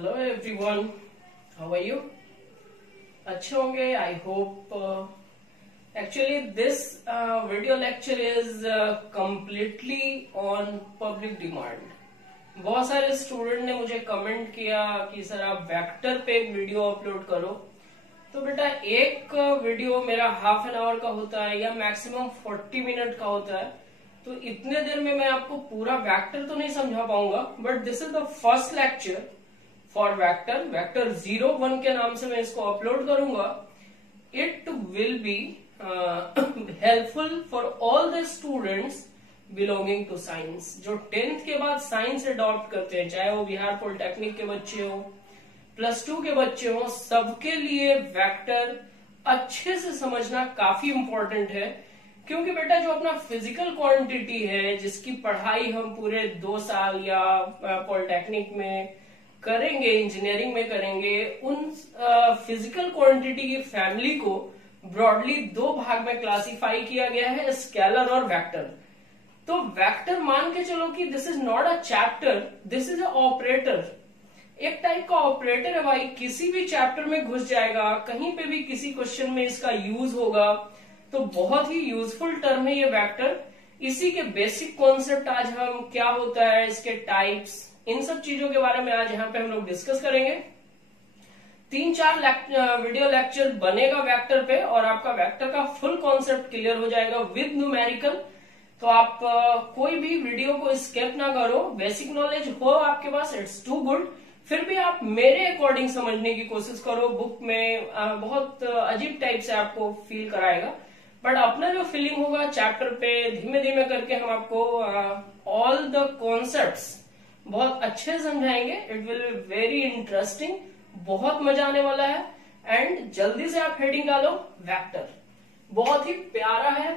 Hello everyone, how are you? अच्छे होंगे I hope. Actually this video lecture is completely on public demand. बहुत सारे student ने मुझे कमेंट किया कि सर आप वेक्टर पे एक वीडियो अपलोड करो. तो बेटा एक वीडियो मेरा हाफ एन आवर का होता है या मैक्सिमम 40 मिनट का होता है. तो इतने देर में मैं आपको पूरा वेक्टर तो नहीं समझा पाऊंगा, but this is the first lecture for vector. Vector 01 के नाम से मैं इसको अपलोड करूंगा. It will be helpful for all the students belonging to science, जो 10th के बाद साइंस अडॉप्ट करते हैं, चाहे वो बिहार पॉलिटेक्निक के बच्चे हो, +2 के बच्चे हो, सबके लिए वेक्टर अच्छे से समझना काफी इंपॉर्टेंट है. क्योंकि बेटा जो अपना फिजिकल क्वांटिटी है, जिसकी पढ़ाई हम पूरे 2 साल या पॉलिटेक्निक में करेंगे, इंजीनियरिंग में करेंगे, उन फिजिकल क्वांटिटी की फैमिली को ब्रॉडली 2 भाग में क्लासिफाई किया गया है, स्केलर और वेक्टर. तो वेक्टर मान के चलो कि this is not a chapter, this is a operator. एक टाइप का ऑपरेटर है भाई, किसी भी चैप्टर में घुस जाएगा, कहीं पे भी किसी क्वेश्चन में इसका यूज होगा. तो बहुत ही यूजफुल टर्म है ये वेक्टर. इसी के बेसिक कॉन्सेप्ट आज हम क्या होता है, इसके टाइप्स, इन सब चीजों के बारे में आज यहाँ पे हम लोग डिस्कस करेंगे. 3-4 वीडियो लेक्चर बनेगा वेक्टर पे और आपका वेक्टर का फुल कॉन्सेप्ट क्लियर हो जाएगा विद न्यूमेरिकल. तो आप कोई भी वीडियो को स्किप ना करो. बेसिक नॉलेज हो आपके पास, इट्स टू गुड. फिर भी आप मेरे अकॉर्डिंग समझने की कोशिश करो. बुक में बहुत अजीब टाइप से आपको फील कराएगा, बट अपना जो फीलिंग होगा चैप्टर पे धीमे धीमे करके हम आपको ऑल द कॉन्सेप्ट्स बहुत अच्छे से समझाएंगे. It will be very interesting, बहुत मजा आने वाला है. एंड जल्दी से आप हेडिंग डालो वेक्टर. बहुत ही प्यारा है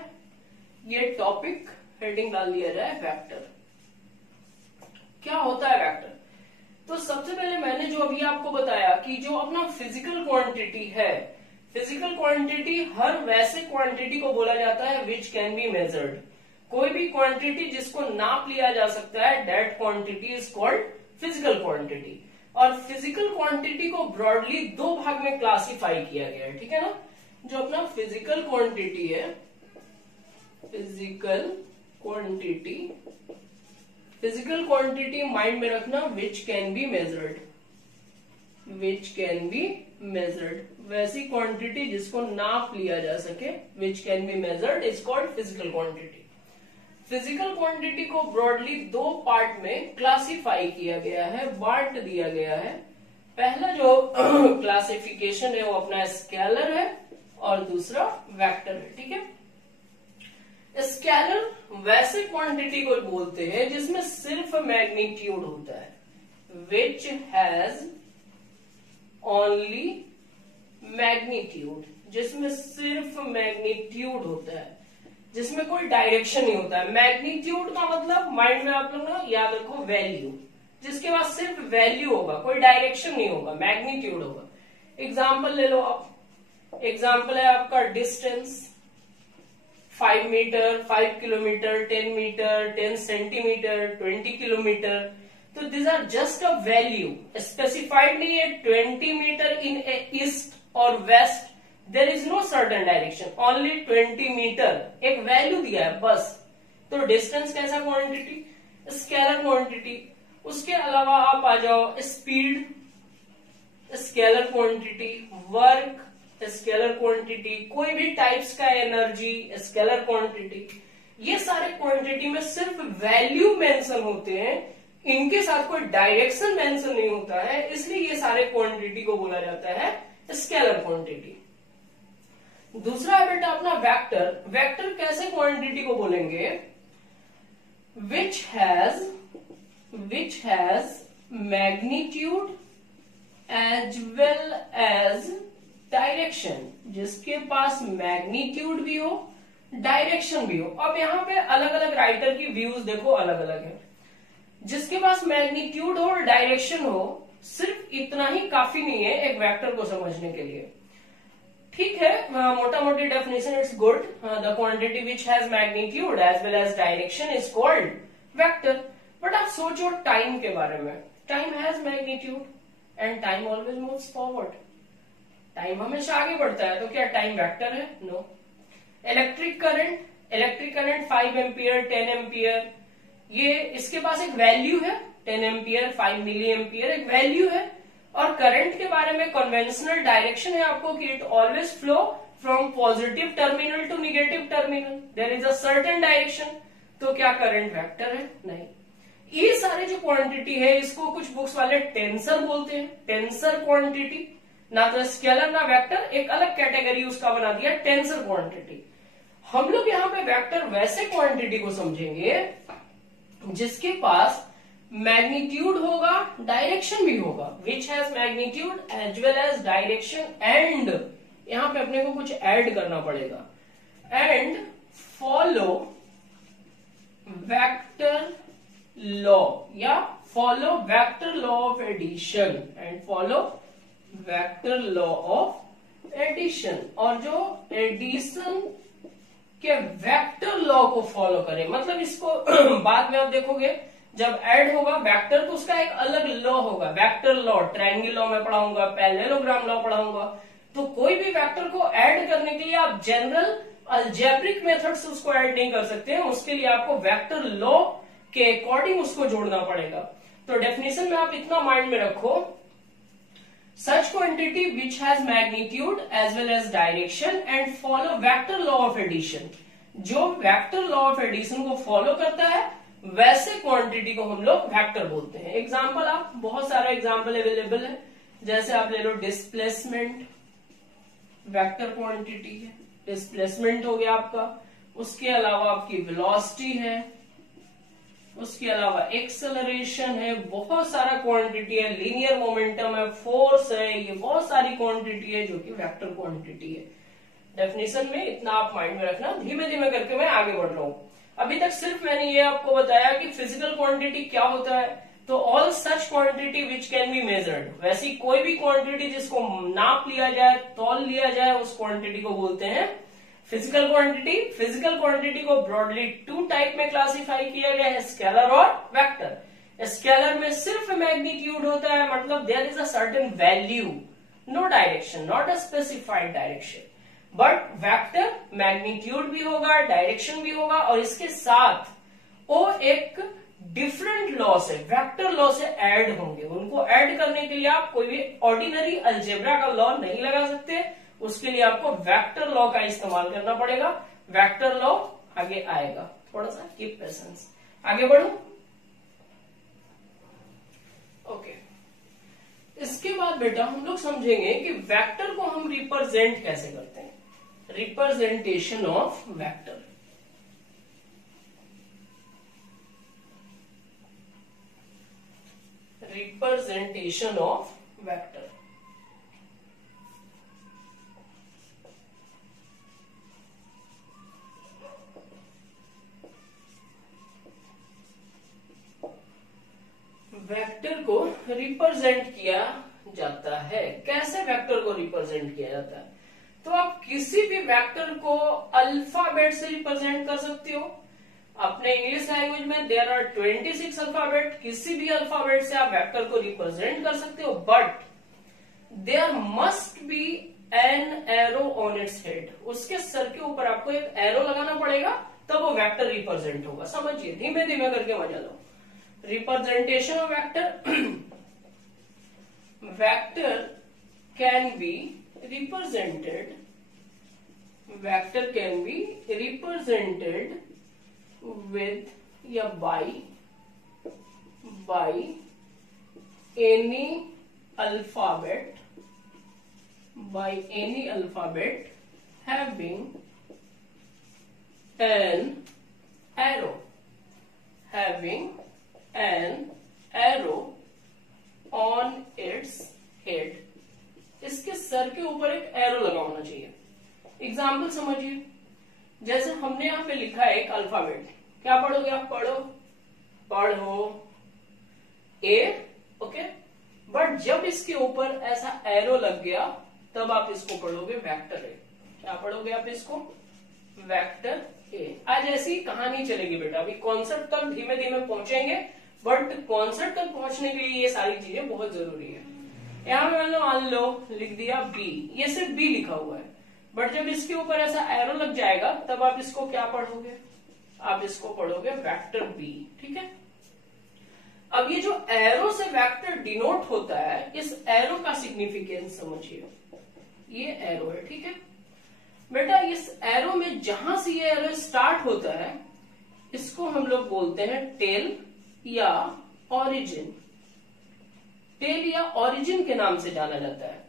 ये टॉपिक, हेडिंग डाल लिया जाए वेक्टर. क्या होता है वेक्टर? तो सबसे पहले मैंने जो अभी आपको बताया कि जो अपना फिजिकल क्वांटिटी है, फिजिकल क्वांटिटी हर वैसे क्वांटिटी को बोला जाता है विच कैन बी मेजर्ड. कोई भी क्वांटिटी जिसको नाप लिया जा सकता है, that quantity is called physical quantity. और फिजिकल क्वांटिटी को ब्रॉडली 2 भाग में क्लासिफाई किया गया है, ठीक है ना. जो अपना फिजिकल क्वांटिटी है, फिजिकल क्वांटिटी माइंड में रखना, which can be measured. Which can be measured, वैसी क्वांटिटी जिसको नाप लिया जा सके, which can be measured is called physical quantity. Physical quantity को ब्रॉडली 2 पार्ट में क्लासिफाई किया गया है, बांट दिया गया है. पहला जो क्लासिफिकेशन है वो अपना स्केलर है और दूसरा वेक्टर है, ठीक है. स्केलर वैसे क्वांटिटी को बोलते हैं जिसमें सिर्फ मैग्नीट्यूड होता है, विच हैज ओनली मैग्नीट्यूड, जिसमें सिर्फ मैग्नीट्यूड होता है, जिसमें कोई डायरेक्शन नहीं होता है. मैग्नीट्यूड का मतलब माइंड में आप लोग ना याद रखो, वैल्यू, जिसके बाद सिर्फ वैल्यू होगा, कोई डायरेक्शन नहीं होगा, मैग्नीट्यूड होगा. एग्जाम्पल ले लो आप. एग्जाम्पल है आपका distance 5 metre, 5 kilometre, 10 metre, 10 centimetre, 20 kilometre. तो this are just a value, specified नहीं है 20 मीटर इन ईस्ट और west. There is no certain direction, only 20 metre, एक वैल्यू दिया है बस. तो डिस्टेंस कैसा क्वांटिटी? Scalar quantity. उसके अलावा आप आ जाओ speed, scalar quantity, work, scalar quantity, कोई भी टाइप्स का एनर्जी, स्केलर क्वांटिटी. ये सारे क्वांटिटी में सिर्फ वैल्यू मेंशन होते हैं, इनके साथ कोई डायरेक्शन मेंशन नहीं होता है, इसलिए ये सारे क्वांटिटी को बोला जाता है स्केलर क्वांटिटी. दूसरा है बेटा अपना वेक्टर. वेक्टर कैसे क्वांटिटी को बोलेंगे? Which has magnitude as well as direction, जिसके पास मैग्नीट्यूड भी हो, डायरेक्शन भी हो. अब यहाँ पे अलग अलग राइटर की व्यूज देखो अलग अलग है. जिसके पास मैग्नीट्यूड हो और डायरेक्शन हो, सिर्फ इतना ही काफी नहीं है एक वेक्टर को समझने के लिए. ठीक है, मोटा मोटी definition it's good. The quantity which has magnitude as well as direction is called vector. But आप सोचो टाइम के बारे में. Time has magnitude, and time always moves forward. Time हमेशा आगे बढ़ता है, तो क्या टाइम वेक्टर है? No. Electric current 5 ampere 10 ampere, ये इसके पास एक वैल्यू है 10 एम्पियर 5 मिली एम्पियर एक वैल्यू है। और करंट के बारे में कन्वेंशनल डायरेक्शन है आपको कि it always flow from positive terminal to negative terminal, there is a certain direction. तो क्या करंट वेक्टर है? नहीं। ये सारे जो क्वांटिटी है इसको कुछ बुक्स वाले टेंसर बोलते हैं, टेंसर क्वांटिटी, ना तो स्केलर ना वेक्टर, एक अलग कैटेगरी उसका बना दिया टेंसर क्वांटिटी। हम लोग यहाँ पे वेक्टर वैसे क्वांटिटी को समझेंगे जिसके पास मैग्नीट्यूड होगा, डायरेक्शन भी होगा, which has magnitude as well as direction and, यहां पे अपने को कुछ ऐड करना पड़ेगा, एंड फॉलो वेक्टर लॉ या follow vector law of addition and follow vector law of addition, और जो एडिशन के वेक्टर लॉ को फॉलो करें। मतलब इसको बाद में आप देखोगे जब ऐड होगा वेक्टर तो उसका एक अलग लॉ होगा, वेक्टर लॉ, ट्रायंगल लॉ में पढ़ाऊंगा, पैरेललोग्राम लॉ पढ़ाऊंगा। तो कोई भी वेक्टर को ऐड करने के लिए आप जनरल अलजेब्रिक मेथड से उसको ऐड नहीं कर सकते हैं, उसके लिए आपको वेक्टर लॉ के अकॉर्डिंग उसको जोड़ना पड़ेगा। तो डेफिनेशन में आप इतना माइंड में रखो, such quantity which has magnitude as well as direction and follow vector law of addition, जो वेक्टर लॉ ऑफ एडिशन को फॉलो करता है वैसे क्वांटिटी को हम लोग वेक्टर बोलते हैं। एग्जांपल, आप बहुत सारा एग्जांपल अवेलेबल है, जैसे आप ले लो डिस्प्लेसमेंट, वेक्टर क्वांटिटी है, डिस्प्लेसमेंट हो गया आपका। उसके अलावा आपकी वेलोसिटी है, उसके अलावा एक्सेलरेशन है, बहुत सारा क्वांटिटी है, लीनियर मोमेंटम है, फोर्स है, ये बहुत सारी क्वांटिटी है जो कि वेक्टर क्वांटिटी है। डेफिनेशन में इतना आप माइंड में रखना, धीमे धीमे करके मैं आगे बढ़ रहा हूँ। अभी तक सिर्फ मैंने ये आपको बताया कि फिजिकल क्वांटिटी क्या होता है, तो all such quantity which can be measured, वैसी कोई भी क्वांटिटी जिसको नाप लिया जाए, तौल लिया जाए, उस क्वांटिटी को बोलते हैं फिजिकल क्वांटिटी। फिजिकल क्वांटिटी को ब्रॉडली 2 टाइप में क्लासिफाई किया गया है, स्केलर और वेक्टर। स्केलर में सिर्फ मैग्नीट्यूड होता है, मतलब there is a certain value, no direction, not a specified direction. But vector magnitude भी होगा, डायरेक्शन भी होगा, और इसके साथ वो एक डिफरेंट लॉ से, वेक्टर लॉ से ऐड होंगे। उनको ऐड करने के लिए आप कोई भी ऑर्डिनरी अलजेब्रा का लॉ नहीं लगा सकते, उसके लिए आपको वेक्टर लॉ का इस्तेमाल करना पड़ेगा। वेक्टर लॉ आगे आएगा, थोड़ा सा कीप पेशेंस। आगे बढ़ो। ओके, इसके बाद बेटा हम लोग समझेंगे कि वेक्टर को हम रिप्रेजेंट कैसे करते हैं। Representation of vector, representation of vector. Vector को रिप्रेजेंट किया जाता है। कैसे वेक्टर को रिप्रेजेंट किया जाता है? तो आप किसी भी वेक्टर को अल्फाबेट से रिप्रेजेंट कर सकते हो। अपने इंग्लिश लैंग्वेज में देयर आर 26 अल्फाबेट, किसी भी अल्फाबेट से आप वेक्टर को रिप्रेजेंट कर सकते हो, but there must be an arrow on its head. उसके सर के ऊपर आपको एक एरो लगाना पड़ेगा, तब वो वेक्टर रिप्रेजेंट होगा। समझिए, धीमे धीमे करके मजा लो। Representation of vector. Vector can be represented. Vector can be represented with या by any alphabet. By any alphabet having an arrow. Having an arrow on its head. इसके सर के ऊपर एक एरो लगा होना चाहिए। एग्जाम्पल समझिए, जैसे हमने यहाँ पे लिखा है एक अल्फाबेट, क्या पढ़ोगे आप? पढ़ो ए, ओके। बट जब इसके ऊपर ऐसा एरो लग गया तब आप इसको पढ़ोगे वेक्टर ए। क्या पढ़ोगे आप इसको? Vector A. आज ऐसी कहानी चलेगी बेटा, अभी कॉन्सेप्ट तक धीमे धीमे पहुंचेंगे, बट कॉन्सेप्ट तक पहुंचने के लिए ये सारी चीजें बहुत जरूरी है। यहाँ पे मैंने मान लो लिख दिया बी, ये सिर्फ बी लिखा हुआ है, बट जब इसके ऊपर ऐसा एरो लग जाएगा तब आप इसको क्या पढ़ोगे, आप इसको पढ़ोगे वेक्टर बी। ठीक है, अब ये जो एरो से वेक्टर डिनोट होता है, इस एरो का सिग्निफिकेंस समझिए, ये एरो है। ठीक है बेटा, इस एरो में जहां से ये एरो स्टार्ट होता है इसको हम लोग बोलते हैं टेल या ओरिजिन, टेल या ओरिजिन के नाम से जाना जाता है।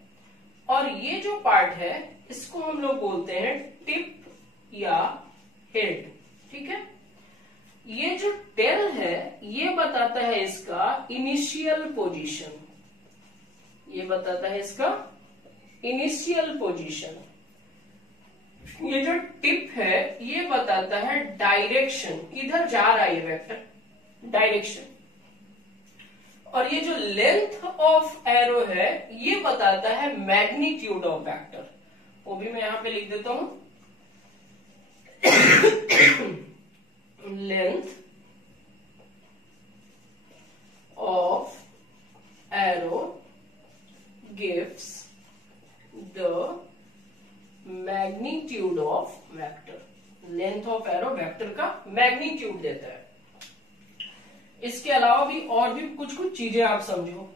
और ये जो पार्ट है इसको हम लोग बोलते हैं टिप या हेड। ठीक है, ये जो टेल है ये बताता है इसका इनिशियल पोजीशन, ये बताता है इसका इनिशियल पोजीशन। ये जो टिप है ये बताता है डायरेक्शन, किधर जा रहा है ये वेक्टर, डायरेक्शन। और ये जो लेंथ ऑफ एरो है ये बताता है मैग्नीट्यूड ऑफ वेक्टर, वो भी मैं यहां पे लिख देता हूं, length of arrow gives the magnitude of vector, length of arrow vector का मैग्नीट्यूड देता है। इसके अलावा भी और भी कुछ कुछ चीजें आप समझो,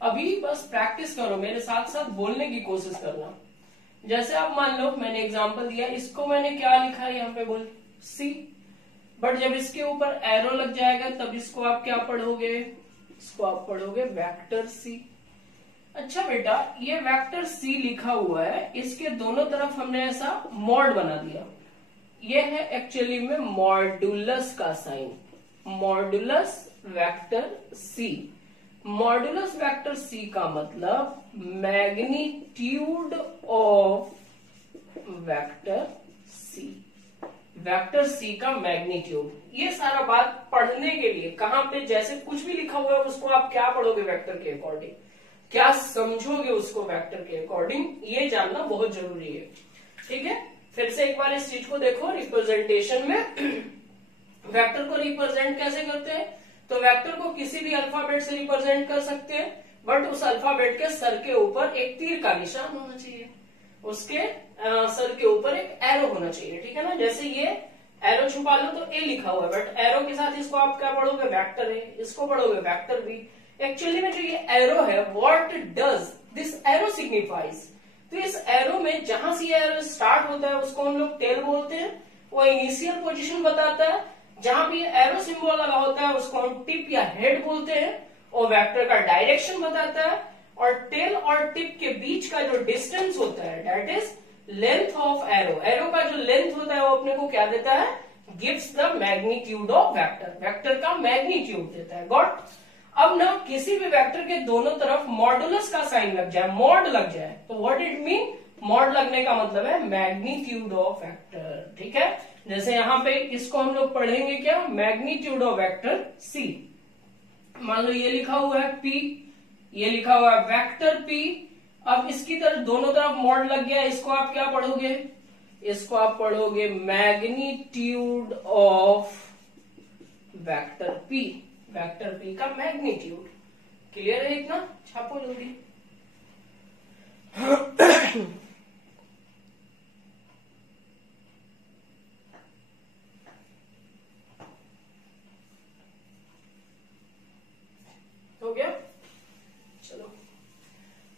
अभी बस प्रैक्टिस करो, मेरे साथ साथ बोलने की कोशिश करना। जैसे आप मान लो मैंने एग्जांपल दिया, इसको मैंने क्या लिखा है यहाँ पे बोल सी, बट जब इसके ऊपर एरो लग जाएगा तब इसको आप क्या पढ़ोगे, इसको आप पढ़ोगे वेक्टर सी। अच्छा बेटा, ये वेक्टर सी लिखा हुआ है, इसके दोनों तरफ हमने ऐसा मॉड बना दिया, ये है एक्चुअली में मॉड्यूलस का sign, modulus vector C. Modulus vector C का मतलब magnitude of vector C, vector C का मैग्नीट्यूड। ये सारा बात पढ़ने के लिए कहां पे जैसे कुछ भी लिखा हुआ है उसको आप क्या पढ़ोगे वेक्टर के अकॉर्डिंग, क्या समझोगे उसको वेक्टर के अकॉर्डिंग, ये जानना बहुत जरूरी है। ठीक है, फिर से एक बार इस चीज को देखो, रिप्रेजेंटेशन में वेक्टर को रिप्रेजेंट कैसे करते हैं, तो वेक्टर को किसी भी अल्फाबेट से रिप्रेजेंट कर सकते हैं, बट उस अल्फाबेट के सर के ऊपर एक तीर का निशान होना चाहिए, उसके सर के ऊपर एक एरो होना चाहिए। ठीक है ना, जैसे ये एरो छुपा लो तो ए लिखा हुआ है, बट एरो के साथ इसको आप क्या पढ़ोगे, वेक्टर ए, इसको पढ़ोगे वेक्टर बी। एक्चुअली में जो ये एरो है, what does this arrow signifies, तो इस एरो में जहां से ये एरो स्टार्ट होता है उसको हम लोग टेल बोलते हैं, वो इनिशियल पोजीशन बताता है। जहां भी एरो सिंबल लगा होता है उसको हम टिप या हेड बोलते हैं, और वेक्टर का डायरेक्शन बताता है। और टेल और टिप के बीच का जो डिस्टेंस होता है that is length of arrow, arrow का जो लेंथ होता है वो अपने को क्या देता है, gives the magnitude of vector, vector का मैग्नीट्यूड देता है। गॉट। अब ना किसी भी वेक्टर के दोनों तरफ मॉडुलस का साइन लग जाए, मॉड लग जाए, तो व्हाट इट मीन, मॉड लगने का मतलब है मैग्नीट्यूड ऑफ वेक्टर। ठीक है, जैसे यहां पे इसको हम लोग पढ़ेंगे क्या, मैग्नीट्यूड ऑफ वेक्टर सी। मान लो ये लिखा हुआ है पी, ये लिखा हुआ है वेक्टर पी। अब इसकी तरफ दोनों तरफ मॉड लग गया, इसको आप क्या पढ़ोगे, इसको आप पढ़ोगे magnitude of vector P, vector P का मैग्नीट्यूड। क्लियर है इतना, छापो जल्दी। हो गया, चलो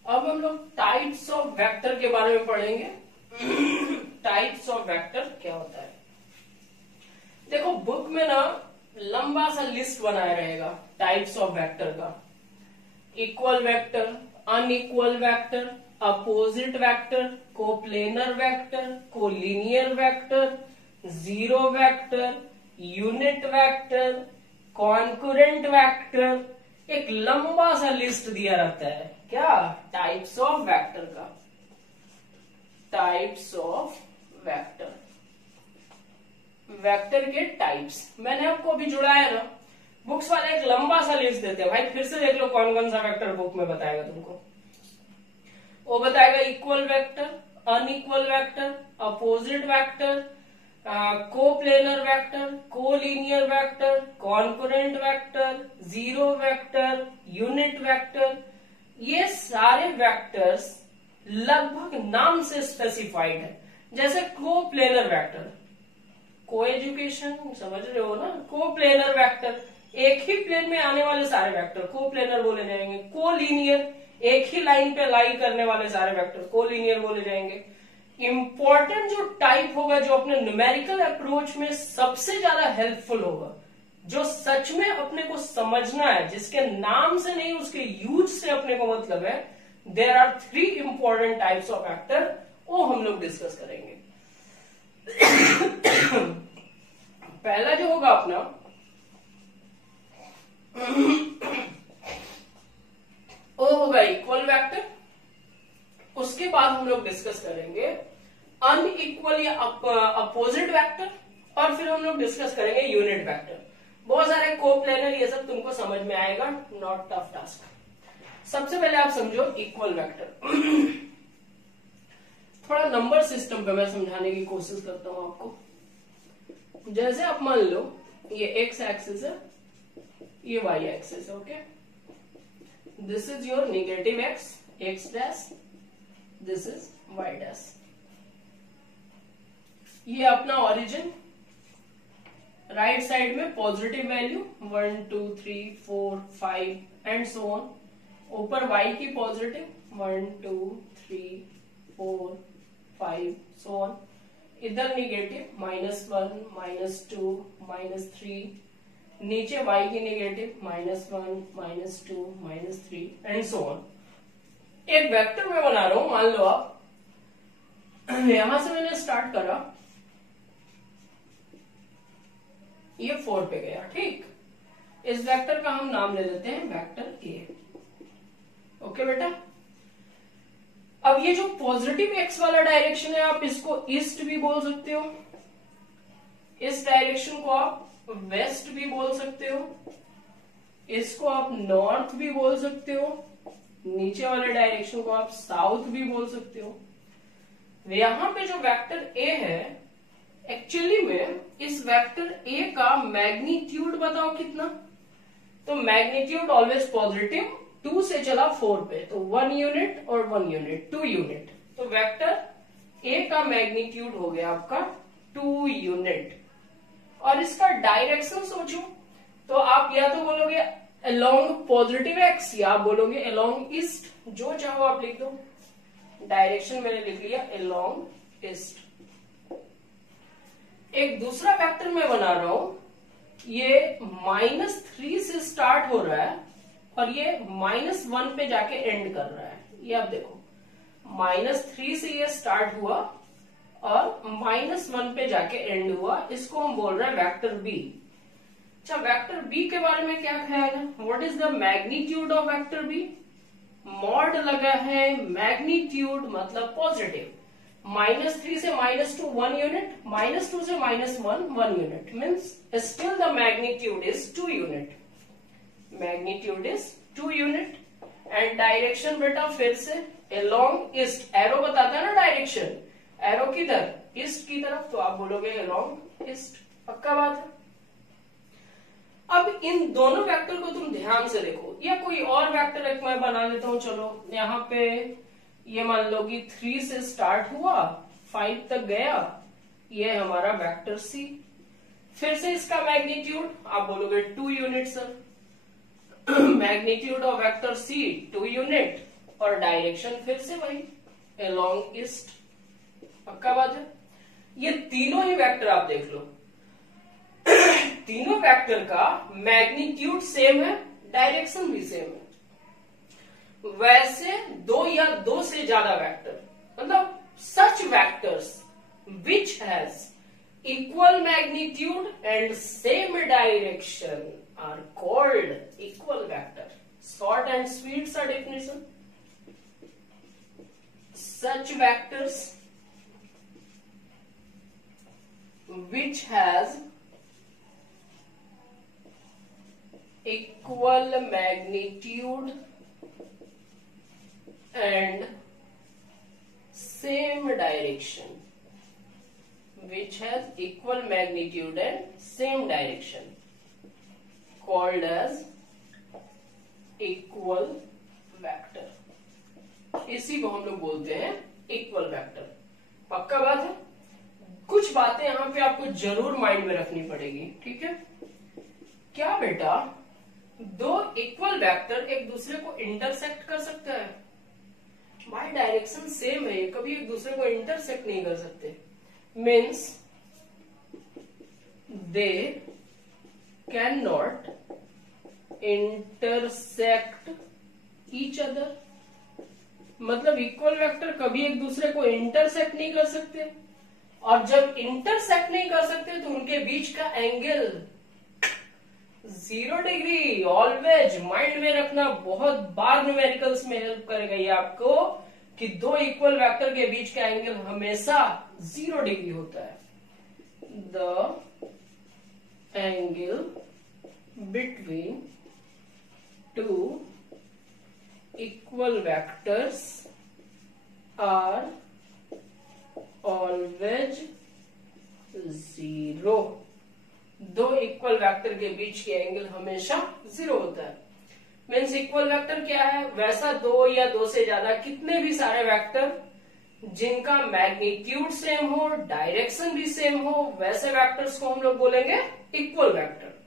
अब हम लोग टाइप्स ऑफ वेक्टर के बारे में पढ़ेंगे। टाइप्स ऑफ वेक्टर क्या होता है, देखो बुक में ना लंबा सा लिस्ट बनाया रहेगा टाइप्स ऑफ वेक्टर का। Equal vector, unequal vector, opposite vector, coplanar vector, collinear vector, zero vector, unit vector, concurrent vector, एक लंबा सा लिस्ट दिया रहता है क्या, टाइप्स ऑफ वेक्टर का। टाइप्स ऑफ वेक्टर, वेक्टर के टाइप्स मैंने आपको अभी जुड़ाया ना, बुक्स वाले एक लंबा सा लिस्ट देते हैं भाई, फिर से देख लो कौन कौन सा वेक्टर बुक में बताएगा तुमको। वो बताएगा equal vector, unequal vector, opposite vector, coplanar vector, collinear vector, concurrent vector, zero vector, unit vector. ये सारे वेक्टर्स लगभग नाम से स्पेसिफाइड है। जैसे कोप्लेनर वेक्टर, को एजुकेशन समझ रहे हो ना, कोप्लेनर वेक्टर एक ही प्लेन में आने वाले सारे वेक्टर कोप्लेनर बोले जाएंगे। कोलिनियर एक ही लाइन पे लाई करने वाले सारे वेक्टर कोलिनियर बोले जाएंगे। इंपॉर्टेंट जो टाइप होगा, जो अपने न्यूमेरिकल अप्रोच में सबसे ज्यादा हेल्पफुल होगा, जो सच में अपने को समझना है, जिसके नाम से नहीं उसके यूज से अपने को मतलब है, there are 3 important types of vector, वो हम लोग डिस्कस करेंगे। पहला जो होगा अपना वो होगा इक्वल वेक्टर। उसके बाद हम लोग डिस्कस करेंगे अनइक्वल या अपोजिट वेक्टर, और फिर हम लोग डिस्कस करेंगे यूनिट वेक्टर। बहुत सारे कोप्लेनर ये सब तुमको समझ में आएगा, नॉट टफ टास्क। सबसे पहले आप समझो इक्वल वेक्टर। थोड़ा नंबर सिस्टम पे मैं समझाने की कोशिश करता हूं आपको। जैसे आप मान लो ये एक्स एक्सिस है, ये वाई एक्सिस है, okay. This is your negative X, X dash, this is Y dash. ये अपना ओरिजिन, राइट साइड में positive value 1 2 3 4 5 and so on. ऊपर y की पॉजिटिव 1 2 3 4 5 सो ऑन। इधर निगेटिव -1 -2 -3। नीचे y की नेगेटिव -1 -2 -3 एंड सो ऑन। एक वेक्टर में बना रहा हूं, मान लो आप यहां से मैंने स्टार्ट करा, ये 4 पे गया, ठीक। इस वेक्टर का हम नाम ले देते हैं वेक्टर ए, ओके बेटा। अब ये जो पॉजिटिव एक्स वाला डायरेक्शन है, आप इसको ईस्ट भी बोल सकते हो, इस डायरेक्शन को आप वेस्ट भी बोल सकते हो, इसको आप नॉर्थ भी बोल सकते हो, नीचे वाले डायरेक्शन को आप साउथ भी बोल सकते हो। यहां पे जो वेक्टर ए है, एक्चुअली में इस वेक्टर ए का मैग्नीट्यूड बताओ कितना। तो मैग्नीट्यूड ऑलवेज पॉजिटिव, 2 से चला 4 पे, तो 1 यूनिट और 1 यूनिट, 2 यूनिट। तो वेक्टर ए का मैग्नीट्यूड हो गया आपका 2 यूनिट। और इसका डायरेक्शन सोचो तो आप या तो बोलोगे अलोंग पॉजिटिव एक्स, या आप बोलोगे अलोंग ईस्ट, जो चाहो आप लिख दो। डायरेक्शन मैंने लिख लिया अलोंग ईस्ट। एक दूसरा वेक्टर मैं बना रहा हूं, ये -3 से स्टार्ट हो रहा है और ये -1 पे जाके एंड कर रहा है। ये आप देखो, -3 से ये स्टार्ट हुआ और -1 पे जाके एंड हुआ। इसको हम बोल रहे हैं वेक्टर बी। अच्छा, वेक्टर बी के बारे में क्या ख्याल है? What is the magnitude of vector B? Mod लगा है, मैग्नीट्यूड मतलब पॉजिटिव। -3 से -2 1 यूनिट, -2 से -1 1 unit, means still the magnitude is 2 unit. Magnitude is 2 unit. And direction बेटा फिर से अलोंग ईस्ट, एरो बताता है ना डायरेक्शन, एरो किधर, ईस्ट की तरफ, तो आप बोलोगे अलोंग ईस्ट। पक्का बात है। अब इन दोनों वेक्टर को तुम ध्यान से देखो, या कोई और वेक्टर एक मैं बना लेता हूं। चलो यहाँ पे ये मान लो कि 3 से स्टार्ट हुआ 5 तक गया, ये हमारा वेक्टर सी। फिर से इसका मैग्नीट्यूड आप बोलोगे 2 unit sir. Magnitude of vector C 2 unit और डायरेक्शन फिर से वही अलोंग ईस्ट। पक्का बात है। ये तीनों ही वेक्टर आप देख लो, तीनों वेक्टर का मैग्नीट्यूड सेम है, डायरेक्शन भी सेम है। वैसे 2 या 2 से ज्यादा वेक्टर, मतलब such vectors which has equal magnitude and same direction are called equal vector. Short and sweet सा definition, such vectors which has equal magnitude and same direction, which has equal magnitude and same direction, called as equal vector. बोलते हैं equal vector. पक्का बात है? कुछ बातें यहाँ पे आपको जरूर माइंड में रखनी पड़ेगी, ठीक है? क्या बेटा दो इक्वल वेक्टर एक दूसरे को इंटरसेक्ट कर सकते हैं? बाय डायरेक्शन सेम है, कभी एक दूसरे को इंटरसेक्ट नहीं कर सकते। Means they can not intersect each other. मतलब इक्वल वेक्टर कभी एक दूसरे को इंटरसेक्ट नहीं कर सकते, और जब इंटरसेक्ट नहीं कर सकते तो उनके बीच का एंगल 0 डिग्री। ऑलवेज माइंड में रखना, बहुत बार न्यूमेरिकल्स में हेल्प करेगा ये आपको कि दो इक्वल वेक्टर के बीच का एंगल हमेशा 0 डिग्री होता है। The angle between two equal vectors are always 0। दो इक्वल वेक्टर के बीच के एंगल हमेशा 0 होता है। मीन्स इक्वल वेक्टर क्या है? वैसा दो या दो से ज्यादा कितने भी सारे वेक्टर जिनका मैग्नीट्यूड सेम हो, डायरेक्शन भी सेम हो, वैसे वेक्टर्स को हम लोग बोलेंगे इक्वल वेक्टर।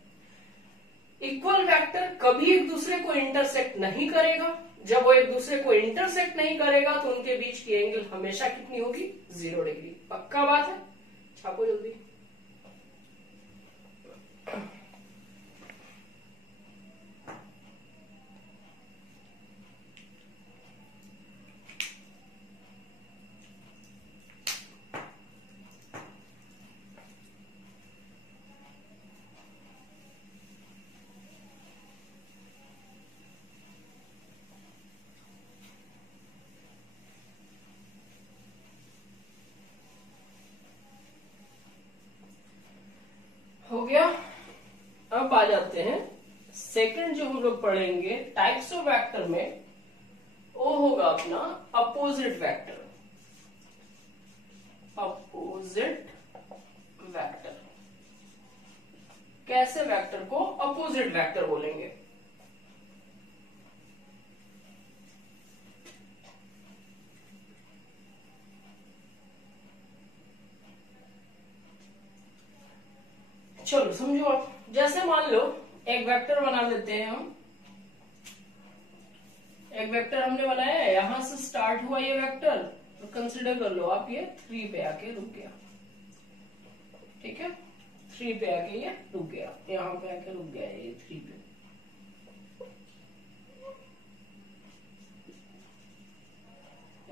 इक्वल वेक्टर कभी एक दूसरे को इंटरसेक्ट नहीं करेगा। जब वो एक दूसरे को इंटरसेक्ट नहीं करेगा तो उनके बीच की एंगल हमेशा कितनी होगी? 0 डिग्री। पक्का बात है? छापो जल्दी। हो गया। अब आ जाते हैं सेकंड जो हम लोग पढ़ेंगे टाइप्स ऑफ वेक्टर में, वो होगा अपना अपोजिट वेक्टर। Opposite vector. कैसे वेक्टर को अपोजिट वेक्टर बोलेंगे? चलो समझो आप। जैसे मान लो एक वेक्टर बना लेते हैं हम। एक वेक्टर हमने बनाया है, यहां से स्टार्ट हुआ ये वेक्टर, तो कंसिडर कर लो आप ये 3 पे आके रुक गया। ठीक है, 3 पे आके ये रुक गया, यहां पे आके रुक गया ये 3 पे।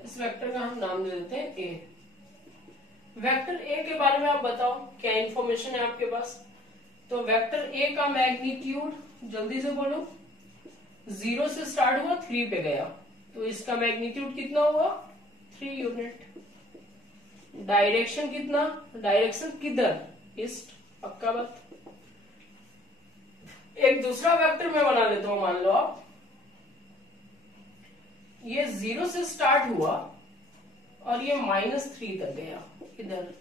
इस वेक्टर का हम नाम दे देते हैं ए। वेक्टर ए के बारे में आप बताओ क्या इंफॉर्मेशन है आपके पास? तो वेक्टर ए का मैग्नीट्यूड जल्दी से बोलो। 0 से स्टार्ट हुआ, 3 पे गया, तो इसका मैग्नीट्यूड कितना हुआ? 3 यूनिट। डायरेक्शन कितना? डायरेक्शन किधर? ईस्ट। पक्का बात। एक दूसरा वेक्टर मैं बना लेता हूं। मान लो आप ये 0 से स्टार्ट हुआ और ये -3 तक गया। इधर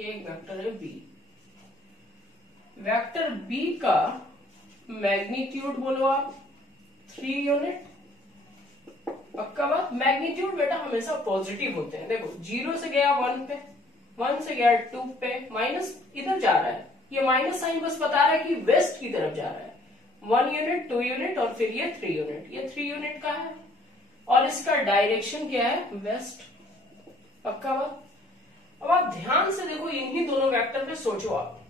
एक वेक्टर है बी। वेक्टर बी का मैग्नीट्यूड बोलो आप 3 यूनिट। पक्का बात। मैग्नीट्यूड बेटा हमेशा पॉजिटिव होते हैं। देखो 0 से गया 1 पे, 1 से गया 2 पे, माइनस इधर जा रहा है। ये माइनस साइन बस बता रहा है कि वेस्ट की तरफ जा रहा है। 1 यूनिट, 2 यूनिट और फिर ये 3 यूनिट। ये 3 यूनिट का है और इसका डायरेक्शन क्या है? वेस्ट। पक्का बात। अब आप ध्यान से देखो, इन्हीं दोनों वेक्टर पे सोचो आप।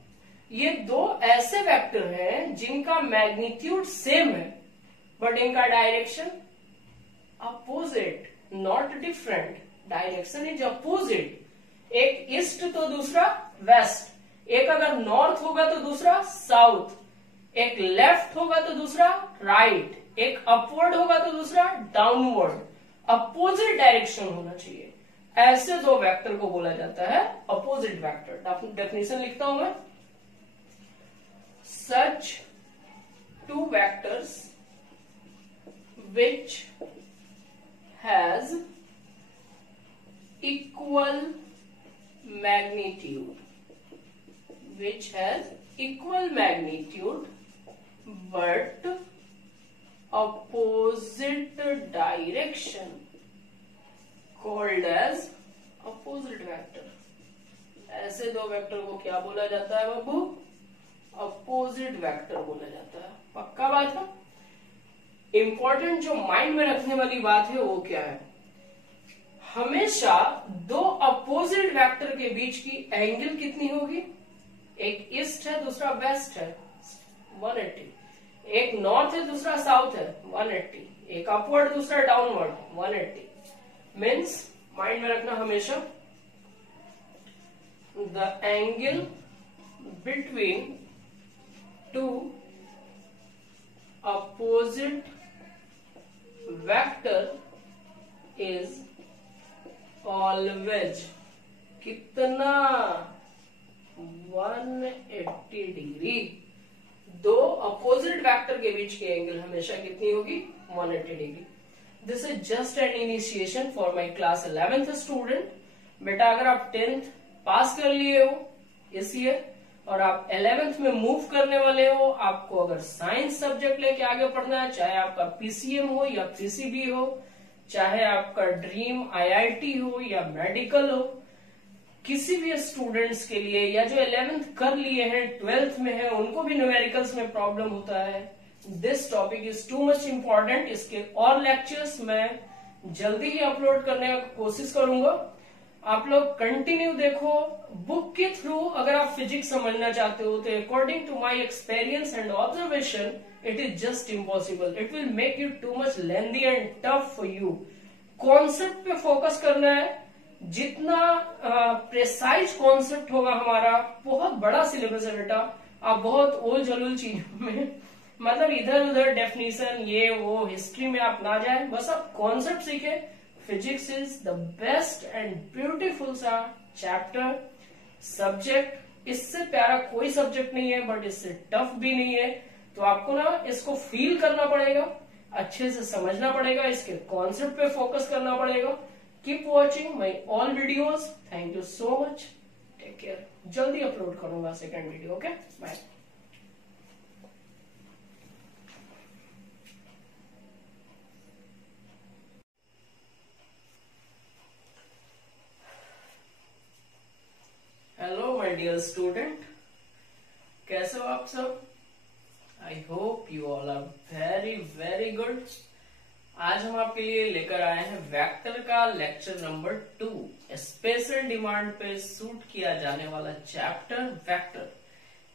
ये दो ऐसे वेक्टर हैं जिनका मैग्नीट्यूड सेम है बट इनका direction opposite, not different. Direction is opposite. एक ईस्ट तो दूसरा वेस्ट। एक अगर नॉर्थ होगा तो दूसरा साउथ। एक लेफ्ट होगा तो दूसरा राइट। एक अपवर्ड होगा तो दूसरा डाउनवर्ड। अपोजिट डायरेक्शन होना चाहिए। ऐसे दो वेक्टर को बोला जाता है अपोजिट वेक्टर। डेफिनेशन लिखता हूं मैं। Such two vectors which has equal magnitude, but opposite direction called as opposite vector. ऐसे दो वेक्टर को क्या बोला जाता है बाबू? अपोजिट वेक्टर बोला जाता है। पक्का बात है? इंपॉर्टेंट जो माइंड में रखने वाली बात है वो क्या है, हमेशा दो अपोजिट वेक्टर के बीच की एंगल कितनी होगी? एक ईस्ट है दूसरा वेस्ट है 180, एक नॉर्थ है दूसरा साउथ है 180, एक अपवर्ड दूसरा डाउनवर्ड 180। मीन्स माइंड में रखना हमेशा the angle between to opposite vector is always कितना? 180 डिग्री। दो अपोजिट वेक्टर के बीच की एंगल हमेशा कितनी होगी? 180 degree. This is just an initiation for my class 11th student. बेटा अगर आप 10th पास कर लिए हो इस ईयर और आप 11th में मूव करने वाले हो, आपको अगर साइंस सब्जेक्ट लेके आगे पढ़ना है, चाहे आपका पीसीएम हो या पीसीबी हो, चाहे आपका ड्रीम आईआईटी हो या मेडिकल हो, किसी भी स्टूडेंट्स के लिए, या जो 11th कर लिए हैं 12th में है उनको भी न्यूमेरिकल्स में प्रॉब्लम होता है, this topic is too much important. इसके और लेक्चर्स मैं जल्दी ही अपलोड करने की कोशिश करूंगा। आप लोग कंटिन्यू देखो। बुक के थ्रू अगर आप फिजिक्स समझना चाहते हो तो according to my experience and observation it is just impossible. It will make you too much lengthy and tough for you. Concept पे फोकस करना है। जितना प्रिसाइज कॉन्सेप्ट होगा हमारा, बहुत बड़ा सिलेबस है बेटा। आप बहुत ओल जलूल चीजों में मतलब इधर उधर डेफिनेशन ये वो हिस्ट्री में आप ना जाए, बस आप कॉन्सेप्ट सीखे। Physics is the best and beautiful सा चैप्टर सब्जेक्ट। इससे प्यारा कोई सब्जेक्ट नहीं है, बट इससे टफ भी नहीं है। तो आपको ना इसको फील करना पड़ेगा, अच्छे से समझना पड़ेगा, इसके कॉन्सेप्ट पे फोकस करना पड़ेगा। Keep watching my all videos. Thank you so much, take care. जल्दी अपलोड करूंगा second video. Okay, bye. Hello my dear student, कैसे हो आप सब? I hope you all are very very good. आज हम आपके लिए लेकर आए हैं वेक्टर का लेक्चर नंबर 2, स्पेशल डिमांड पे सूट किया जाने वाला चैप्टर वेक्टर।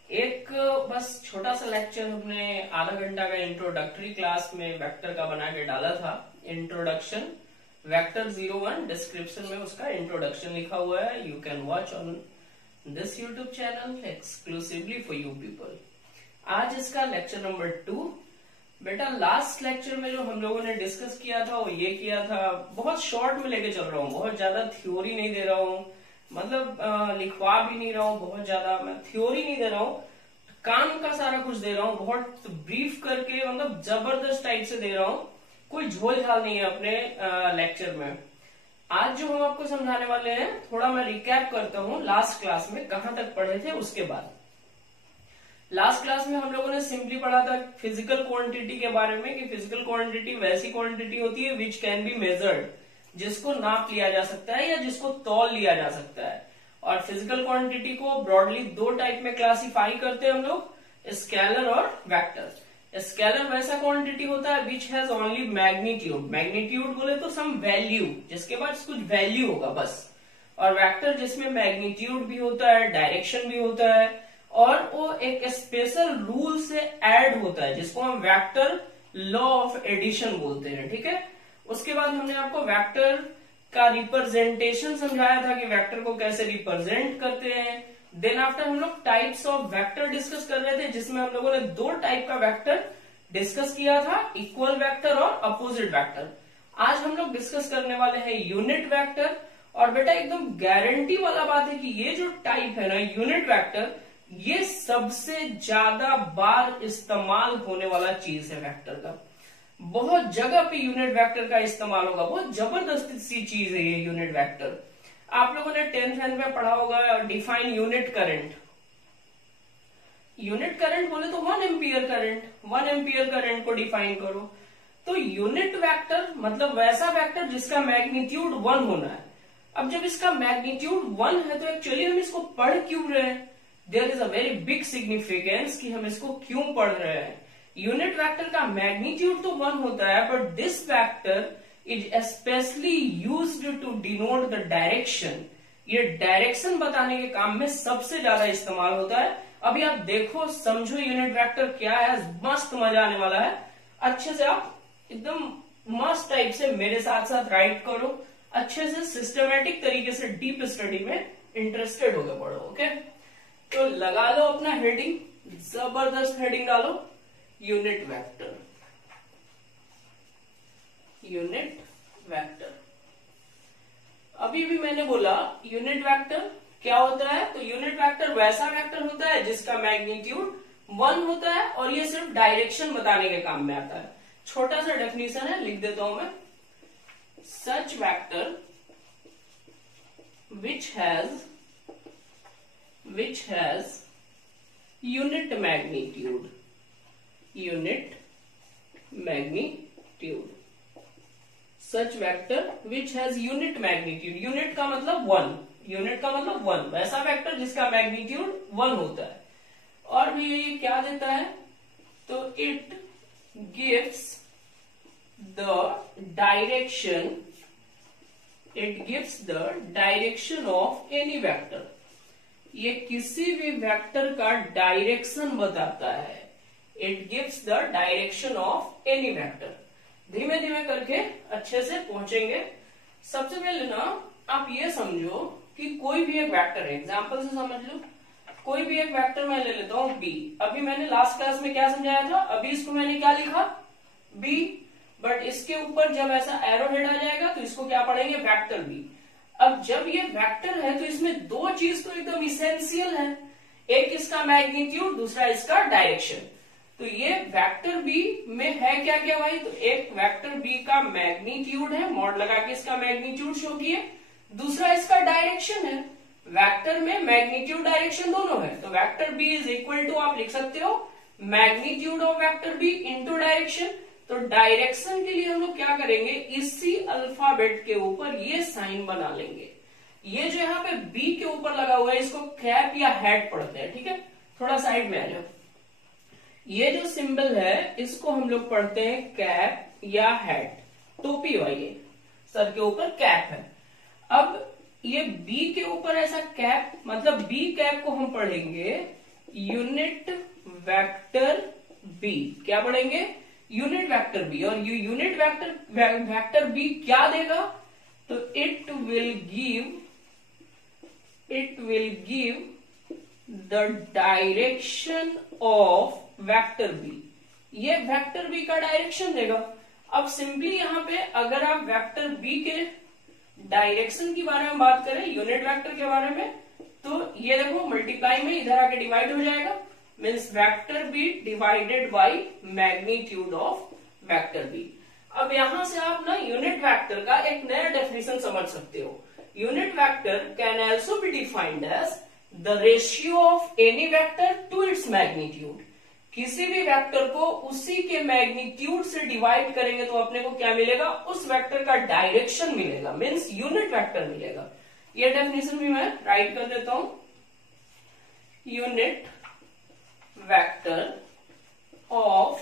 एक बस छोटा सा लेक्चर हमने आधा घंटा का इंट्रोडक्टरी क्लास में वेक्टर का बना के डाला था। इंट्रोडक्शन वेक्टर 01, डिस्क्रिप्शन में उसका इंट्रोडक्शन लिखा हुआ है। You can watch on this YouTube channel exclusively for you people। आज इसका लेक्चर नंबर 2। बेटा लास्ट लेक्चर में जो हम लोगों ने डिस्कस किया था वो ये किया था, बहुत शॉर्ट में लेके चल रहा हूँ, बहुत ज्यादा थ्योरी नहीं दे रहा हूँ, मतलब लिखवा भी नहीं रहा हूँ, बहुत ज्यादा मैं थ्योरी नहीं दे रहा हूँ, काम का सारा कुछ दे रहा हूँ, बहुत ब्रीफ करके, मतलब जबरदस्त टाइप से दे रहा हूँ। कोई झोल झाल नहीं है अपने लेक्चर में। आज जो हम आपको समझाने वाले हैं, थोड़ा मैं रिकैप करता हूँ लास्ट क्लास में कहां तक पढ़े थे। उसके बाद लास्ट क्लास में हम लोगों ने सिंपली पढ़ा था फिजिकल क्वांटिटी के बारे में, कि फिजिकल क्वांटिटी वैसी क्वांटिटी होती है विच कैन बी मेजर्ड, जिसको नाप लिया जा सकता है या जिसको तौल लिया जा सकता है। और फिजिकल क्वांटिटी को ब्रॉडली 2 टाइप में क्लासिफाई करते हैं हम लोग, स्केलर और वेक्टर। स्केलर वैसा क्वांटिटी होता है which has only magnitude, magnitude बोले तो सम वैल्यू, जिसके बाद कुछ वैल्यू होगा बस। और वेक्टर जिसमें मैग्नीट्यूड भी होता है, डायरेक्शन भी होता है, और वो एक स्पेशल रूल से ऐड होता है, जिसको हम वेक्टर लॉ ऑफ एडिशन बोलते हैं। ठीक है, उसके बाद हमने आपको वेक्टर का रिप्रेजेंटेशन समझाया था कि वेक्टर को कैसे रिप्रेजेंट करते हैं। देन आफ्टर हम लोग टाइप्स ऑफ वेक्टर डिस्कस कर रहे थे, जिसमें हम लोगों ने 2 टाइप का वेक्टर डिस्कस किया था, इक्वल वेक्टर और अपोजिट वेक्टर। आज हम लोग डिस्कस करने वाले हैं यूनिट वेक्टर। और बेटा एकदम गारंटी वाला बात है कि ये जो टाइप है ना यूनिट वेक्टर, ये सबसे ज्यादा बार इस्तेमाल होने वाला चीज है वेक्टर का। बहुत जगह पे यूनिट वेक्टर का इस्तेमाल होगा, बहुत जबरदस्त सी चीज है ये यूनिट वेक्टर। आप लोगों ने 10th में पढ़ा होगा define unit current. Unit current बोले तो 1 एम्पियर करंट, 1 एम्पियर करंट को डिफाइन करो। तो यूनिट वेक्टर मतलब वैसा वेक्टर जिसका मैग्नीट्यूड 1 होना है। अब जब इसका मैग्नीट्यूड 1 है तो एक्चुअली हम इसको पढ़ क्यों रहे हैं? There is a very big significance कि हम इसको क्यों पढ़ रहे हैं। यूनिट वेक्टर का मैग्नीट्यूड तो 1 होता है, but this vector is specially used to denote the direction. ये डायरेक्शन बताने के काम में सबसे ज्यादा इस्तेमाल होता है। अभी आप देखो समझो यूनिट वेक्टर क्या है, मस्त मजा आने वाला है। अच्छे से आप एकदम मस्त टाइप से मेरे साथ साथ राइट करो, अच्छे से सिस्टमेटिक तरीके से डीप स्टडी में इंटरेस्टेड होकर पढ़ो। ओके, तो लगा लो अपना हेडिंग, जबरदस्त हेडिंग डालो, यूनिट वेक्टर। यूनिट वेक्टर, अभी भी मैंने बोला यूनिट वेक्टर क्या होता है, तो यूनिट वेक्टर वैसा वेक्टर होता है जिसका मैग्नीट्यूड 1 होता है और ये सिर्फ डायरेक्शन बताने के काम में आता है। छोटा सा डेफिनेशन है, लिख देता हूं मैं। सच vector which has unit magnitude, such vector which has unit magnitude, unit का मतलब 1, वैसा वेक्टर जिसका मैग्नीट्यूड 1 होता है। और भी ये क्या देता है, तो it gives the direction of any vector, ये किसी भी वेक्टर का डायरेक्शन बताता है। It gives the direction of any vector। धीमे धीमे करके अच्छे से पहुंचेंगे। सबसे पहले ना आप ये समझो कि कोई भी एक वेक्टर है, एग्जाम्पल से समझ लो। कोई भी एक वेक्टर मैं ले लेता हूं बी। अभी मैंने लास्ट क्लास में क्या समझाया था, अभी इसको मैंने क्या लिखा, बी, बट इसके ऊपर जब ऐसा एरो हेड आ जाएगा तो इसको क्या पढ़ेंगे, वेक्टर बी। अब जब ये वेक्टर है तो इसमें दो चीज तो एकदम इसेंशियल है, एक इसका मैग्नीट्यूड, दूसरा इसका डायरेक्शन। तो ये वेक्टर बी में है क्या क्या भाई, तो एक वेक्टर बी का मैग्नीट्यूड है, मॉड लगा के इसका मैग्नीट्यूड शो किए, दूसरा इसका डायरेक्शन है। वेक्टर में मैग्नीट्यूड डायरेक्शन दोनों है, तो vector B is equal to आप लिख सकते हो magnitude of vector B into direction. तो डायरेक्शन के लिए हम लोग क्या करेंगे, इसी अल्फाबेट के ऊपर ये साइन बना लेंगे। ये जो यहाँ पे बी के ऊपर लगा हुआ है इसको कैप या हैट पढ़ते हैं, ठीक है। थोड़ा साइड में आ जाओ। ये जो सिंबल है इसको हम लोग पढ़ते हैं कैप या हैट, टोपी वाली, सर के ऊपर कैप है। अब ये बी के ऊपर ऐसा कैप, मतलब बी कैप को हम पढ़ेंगे यूनिट वेक्टर बी। क्या पढ़ेंगे, यूनिट वेक्टर बी। और ये यूनिट वेक्टर बी क्या देगा, तो it will give the direction of vector B. ये वेक्टर बी का डायरेक्शन देगा। अब सिंपली यहां पे अगर आप वेक्टर बी के डायरेक्शन की बारे में बात करें, यूनिट वेक्टर के बारे में, तो ये देखो मल्टीप्लाई में इधर आके डिवाइड हो जाएगा, means vector B divided by magnitude of vector B. अब यहां से आप ना यूनिट वेक्टर का एक नया डेफिनेशन समझ सकते हो। Unit vector can also be defined as the ratio of any vector to its magnitude. किसी भी वेक्टर को उसी के मैग्नीट्यूड से डिवाइड करेंगे तो अपने को क्या मिलेगा, उस वेक्टर का डायरेक्शन मिलेगा, मीन्स यूनिट वेक्टर मिलेगा। ये डेफिनेशन भी मैं राइट कर देता हूं। Unit vector of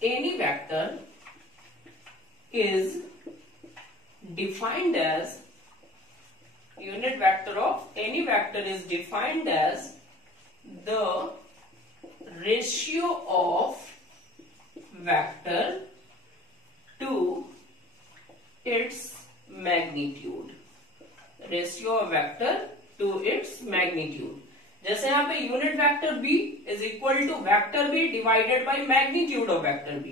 any vector is defined as, unit vector of any vector is defined as the ratio of vector to its magnitude, ratio of vector to its magnitude। जैसे यहाँ पे unit vector b is equal to vector b divided by magnitude of vector b।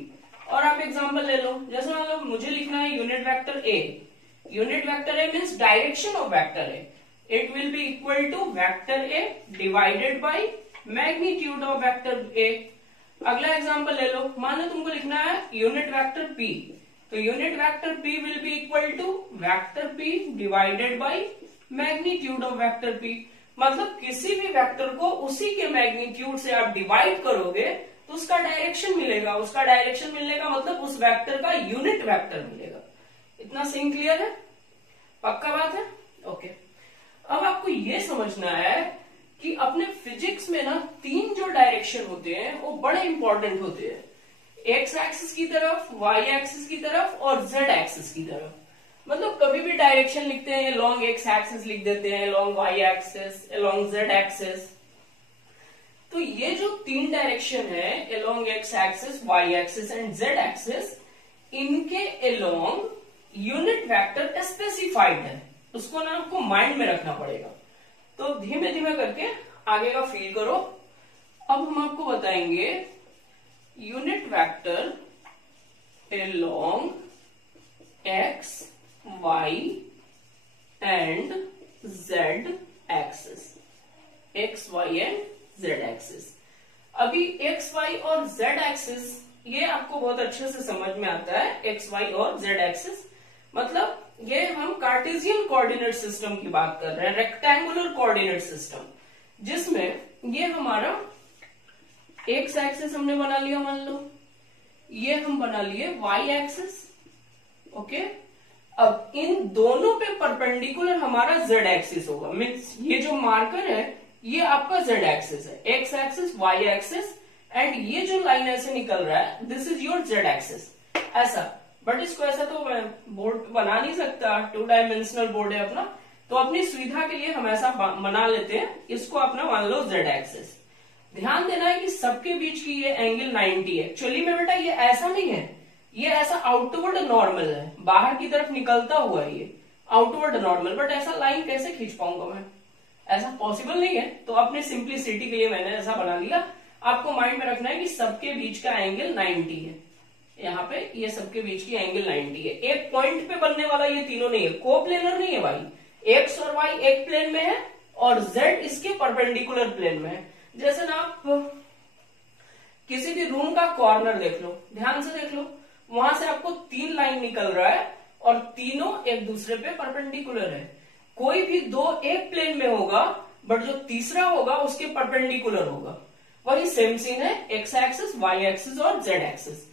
और आप example ले लो, जैसे मान लो मुझे लिखना है unit vector a। Unit vector a means direction of vector a, it will be equal to vector a divided by magnitude of vector A. अगला example ले लो, मानो तुमको लिखना है यूनिट वेक्टर p, तो unit vector p will be equal to vector p divided by magnitude of vector p। मतलब किसी भी वेक्टर को उसी के मैग्नीट्यूड से आप डिवाइड करोगे तो उसका डायरेक्शन मिलेगा, उसका डायरेक्शन मिलने का मतलब उस वेक्टर का यूनिट वेक्टर मिलेगा। इतना सीन क्लियर है? पक्का बात है? ओके। अब आपको ये समझना है कि अपने फिजिक्स में ना 3 जो डायरेक्शन होते हैं वो बड़े इंपॉर्टेंट होते हैं, एक्स एक्सिस की तरफ, वाई एक्सिस की तरफ और जेड एक्सिस की तरफ। मतलब कभी भी डायरेक्शन लिखते हैं लॉन्ग एक्स एक्सिस लिख देते हैं, long Y axis, along Z axis. तो ये जो 3 डायरेक्शन है along X axis, Y axis and Z axis, इनके along यूनिट वेक्टर स्पेसिफाइड है, उसको ना आपको माइंड में रखना पड़ेगा। तो धीमे धीमे करके आगे का फील करो। अब हम आपको बताएंगे unit vector along X, Y and Z axis, X Y and Z axis. अभी एक्स वाई और जेड एक्सिस ये आपको बहुत अच्छे से समझ में आता है। एक्स वाई और जेड एक्सिस मतलब ये हम कार्टेशियन कोऑर्डिनेट सिस्टम की बात कर रहे हैं, रेक्टेंगुलर कोऑर्डिनेट सिस्टम, जिसमें ये हमारा एक्स एक्सिस हमने बना लिया, मान लो ये हम बना लिए वाई एक्सिस। ओके, अब इन दोनों पे परपेंडिकुलर हमारा जेड एक्सिस होगा। मीन्स ये जो मार्कर है ये आपका जेड एक्सिस है, X axis, Y axis, and ये जो लाइन ऐसे निकल रहा है this is your Z axis, ऐसा। बट इसको ऐसा तो बोर्ड बना नहीं सकता, 2 डायमेंशनल बोर्ड है अपना, तो अपनी सुविधा के लिए हम ऐसा बना लेते हैं, इसको अपना मान लो जेड एक्सिस। ध्यान देना है कि सबके बीच की ये एंगल 90 है। एक्चुअली में बेटा ये ऐसा नहीं है, ये ऐसा आउटवर्ड नॉर्मल है, बाहर की तरफ निकलता हुआ है ये आउटवर्ड नॉर्मल। बट ऐसा लाइन कैसे खींच पाऊंगा मैं, ऐसा पॉसिबल नहीं है। तो अपने सिंप्लिसिटी के लिए मैंने ऐसा बना लिया। आपको माइंड में रखना है कि सबके बीच का एंगल 90 है, यहाँ पे ये सबके बीच की एंगल 90 है। एक पॉइंट पे बनने वाला ये तीनों नहीं है, कोप्लेनर नहीं है भाई। एक्स और वाई एक प्लेन में है और जेड इसके परपेंडिकुलर प्लेन में है। जैसे ना आप किसी भी रूम का कॉर्नर देख लो, ध्यान से देख लो, वहां से आपको 3 लाइन निकल रहा है और तीनों एक दूसरे पे परपेंडिकुलर है। कोई भी 2 एक प्लेन में होगा बट जो तीसरा होगा उसके परपेंडिकुलर होगा। वही सेम सीन है एक्स एक्सिस, वाई एक्सिस और Z axis.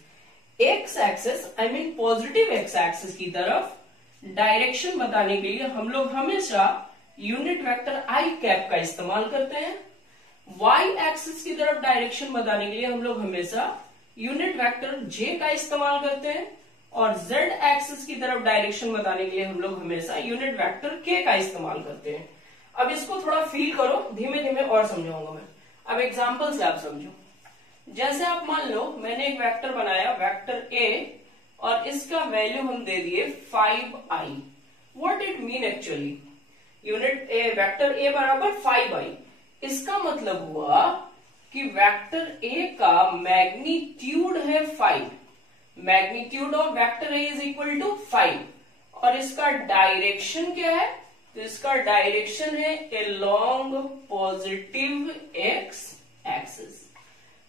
X axis I mean positive X axis की तरफ डायरेक्शन बताने के लिए हम लोग हमेशा यूनिट वेक्टर आई कैप का इस्तेमाल करते हैं। वाई एक्सिस की तरफ डायरेक्शन बताने के लिए हम लोग हमेशा यूनिट वेक्टर जे का इस्तेमाल करते हैं और जेड एक्सिस की तरफ डायरेक्शन बताने के लिए हम लोग हमेशा यूनिट वेक्टर के का इस्तेमाल करते हैं। अब इसको थोड़ा फील करो, धीमे धीमे और समझाऊंगा मैं। अब एग्जांपल से आप समझो। जैसे आप मान लो मैंने एक वेक्टर बनाया, वेक्टर ए, और इसका वैल्यू हम दे दिए 5i। What it mean actually, unit A vector ए बराबर 5i। इसका मतलब हुआ कि वेक्टर ए का मैग्नीट्यूड है 5, magnitude of vector A is equal to 5, और इसका डायरेक्शन क्या है, तो इसका डायरेक्शन है along पॉजिटिव एक्स एक्सिस।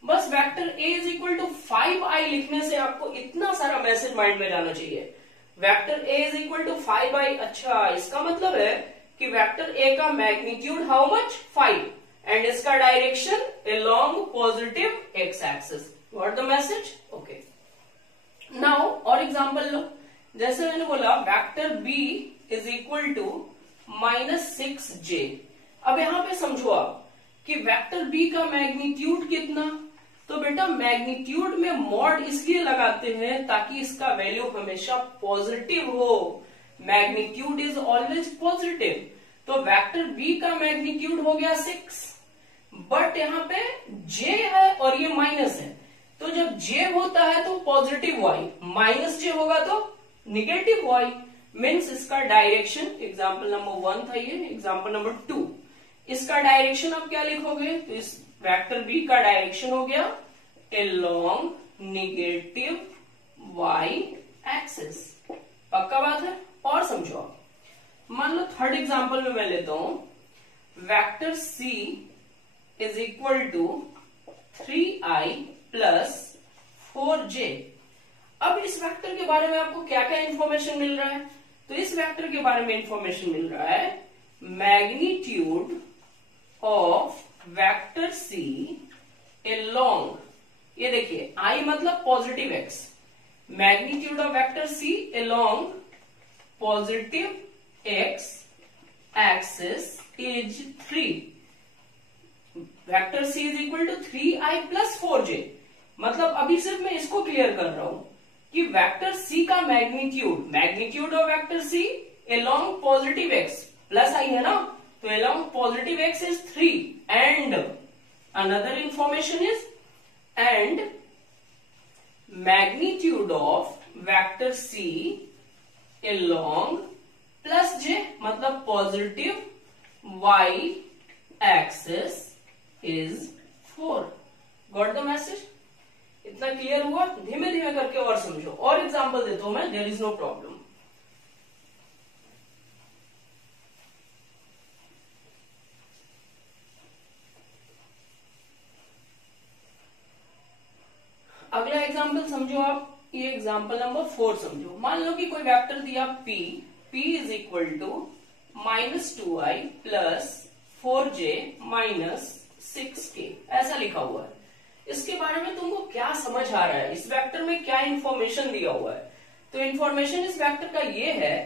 बस vector A is equal to 5i लिखने से आपको इतना सारा मैसेज माइंड में जाना चाहिए। Vector A is equal to 5i, अच्छा इसका मतलब है कि वेक्टर ए का मैग्नीट्यूड हाउ मच, 5, एंड इसका direction along positive X axis. What the message? Okay, now और एग्जांपल लो। जैसे मैंने बोला vector B is equal to -6j। अब यहां पे समझो आप कि वेक्टर बी का मैग्नीट्यूड कितना, तो बेटा मैग्नीट्यूड में मॉड इसलिए लगाते हैं ताकि इसका वैल्यू हमेशा पॉजिटिव हो। Magnitude is always positive. तो वेक्टर बी का मैग्नीट्यूड हो गया 6, बट यहाँ पे j है और ये माइनस है, तो जब j होता है तो पॉजिटिव y, माइनस j होगा तो निगेटिव y। मीन्स इसका डायरेक्शन, एग्जाम्पल नंबर 1 था ये, एग्जाम्पल नंबर 2, इसका डायरेक्शन आप क्या लिखोगे, तो इस वेक्टर बी का डायरेक्शन हो गया along निगेटिव y एक्सिस। पक्का बात है? और समझो आप, मान लो थर्ड एग्जाम्पल में मैं लेता हूं, vector c is equal to 3i plus 4j। अब इस वेक्टर के बारे में आपको क्या क्या इंफॉर्मेशन मिल रहा है, तो इस वेक्टर के बारे में इंफॉर्मेशन मिल रहा है magnitude of vector c along ये देखिए I मतलब positive x, magnitude of vector C along positive x axis is 3, vector C is equal to 3i plus 4j। मतलब अभी सिर्फ मैं इसको क्लियर कर रहा हूं कि वेक्टर C का magnitude of vector C along positive x plus i है ना, तो along positive x is 3 and another information is and magnitude of vector C along plus j मतलब positive y axis is 4। Got the message? इतना clear हुआ? धीमे धीमे करके और समझो, और एग्जांपल देता हूं मैं, देयर इज नो प्रॉब्लम। अगला एग्जांपल समझो आप, ये एग्जांपल नंबर 4 समझो। मान लो कि कोई वेक्टर दिया p is equal to -2i plus 4j minus 6k, ऐसा लिखा हुआ है। इसके बारे में तुमको क्या समझ आ रहा है, इस वेक्टर में क्या इंफॉर्मेशन दिया हुआ है? तो इंफॉर्मेशन इस वेक्टर का ये है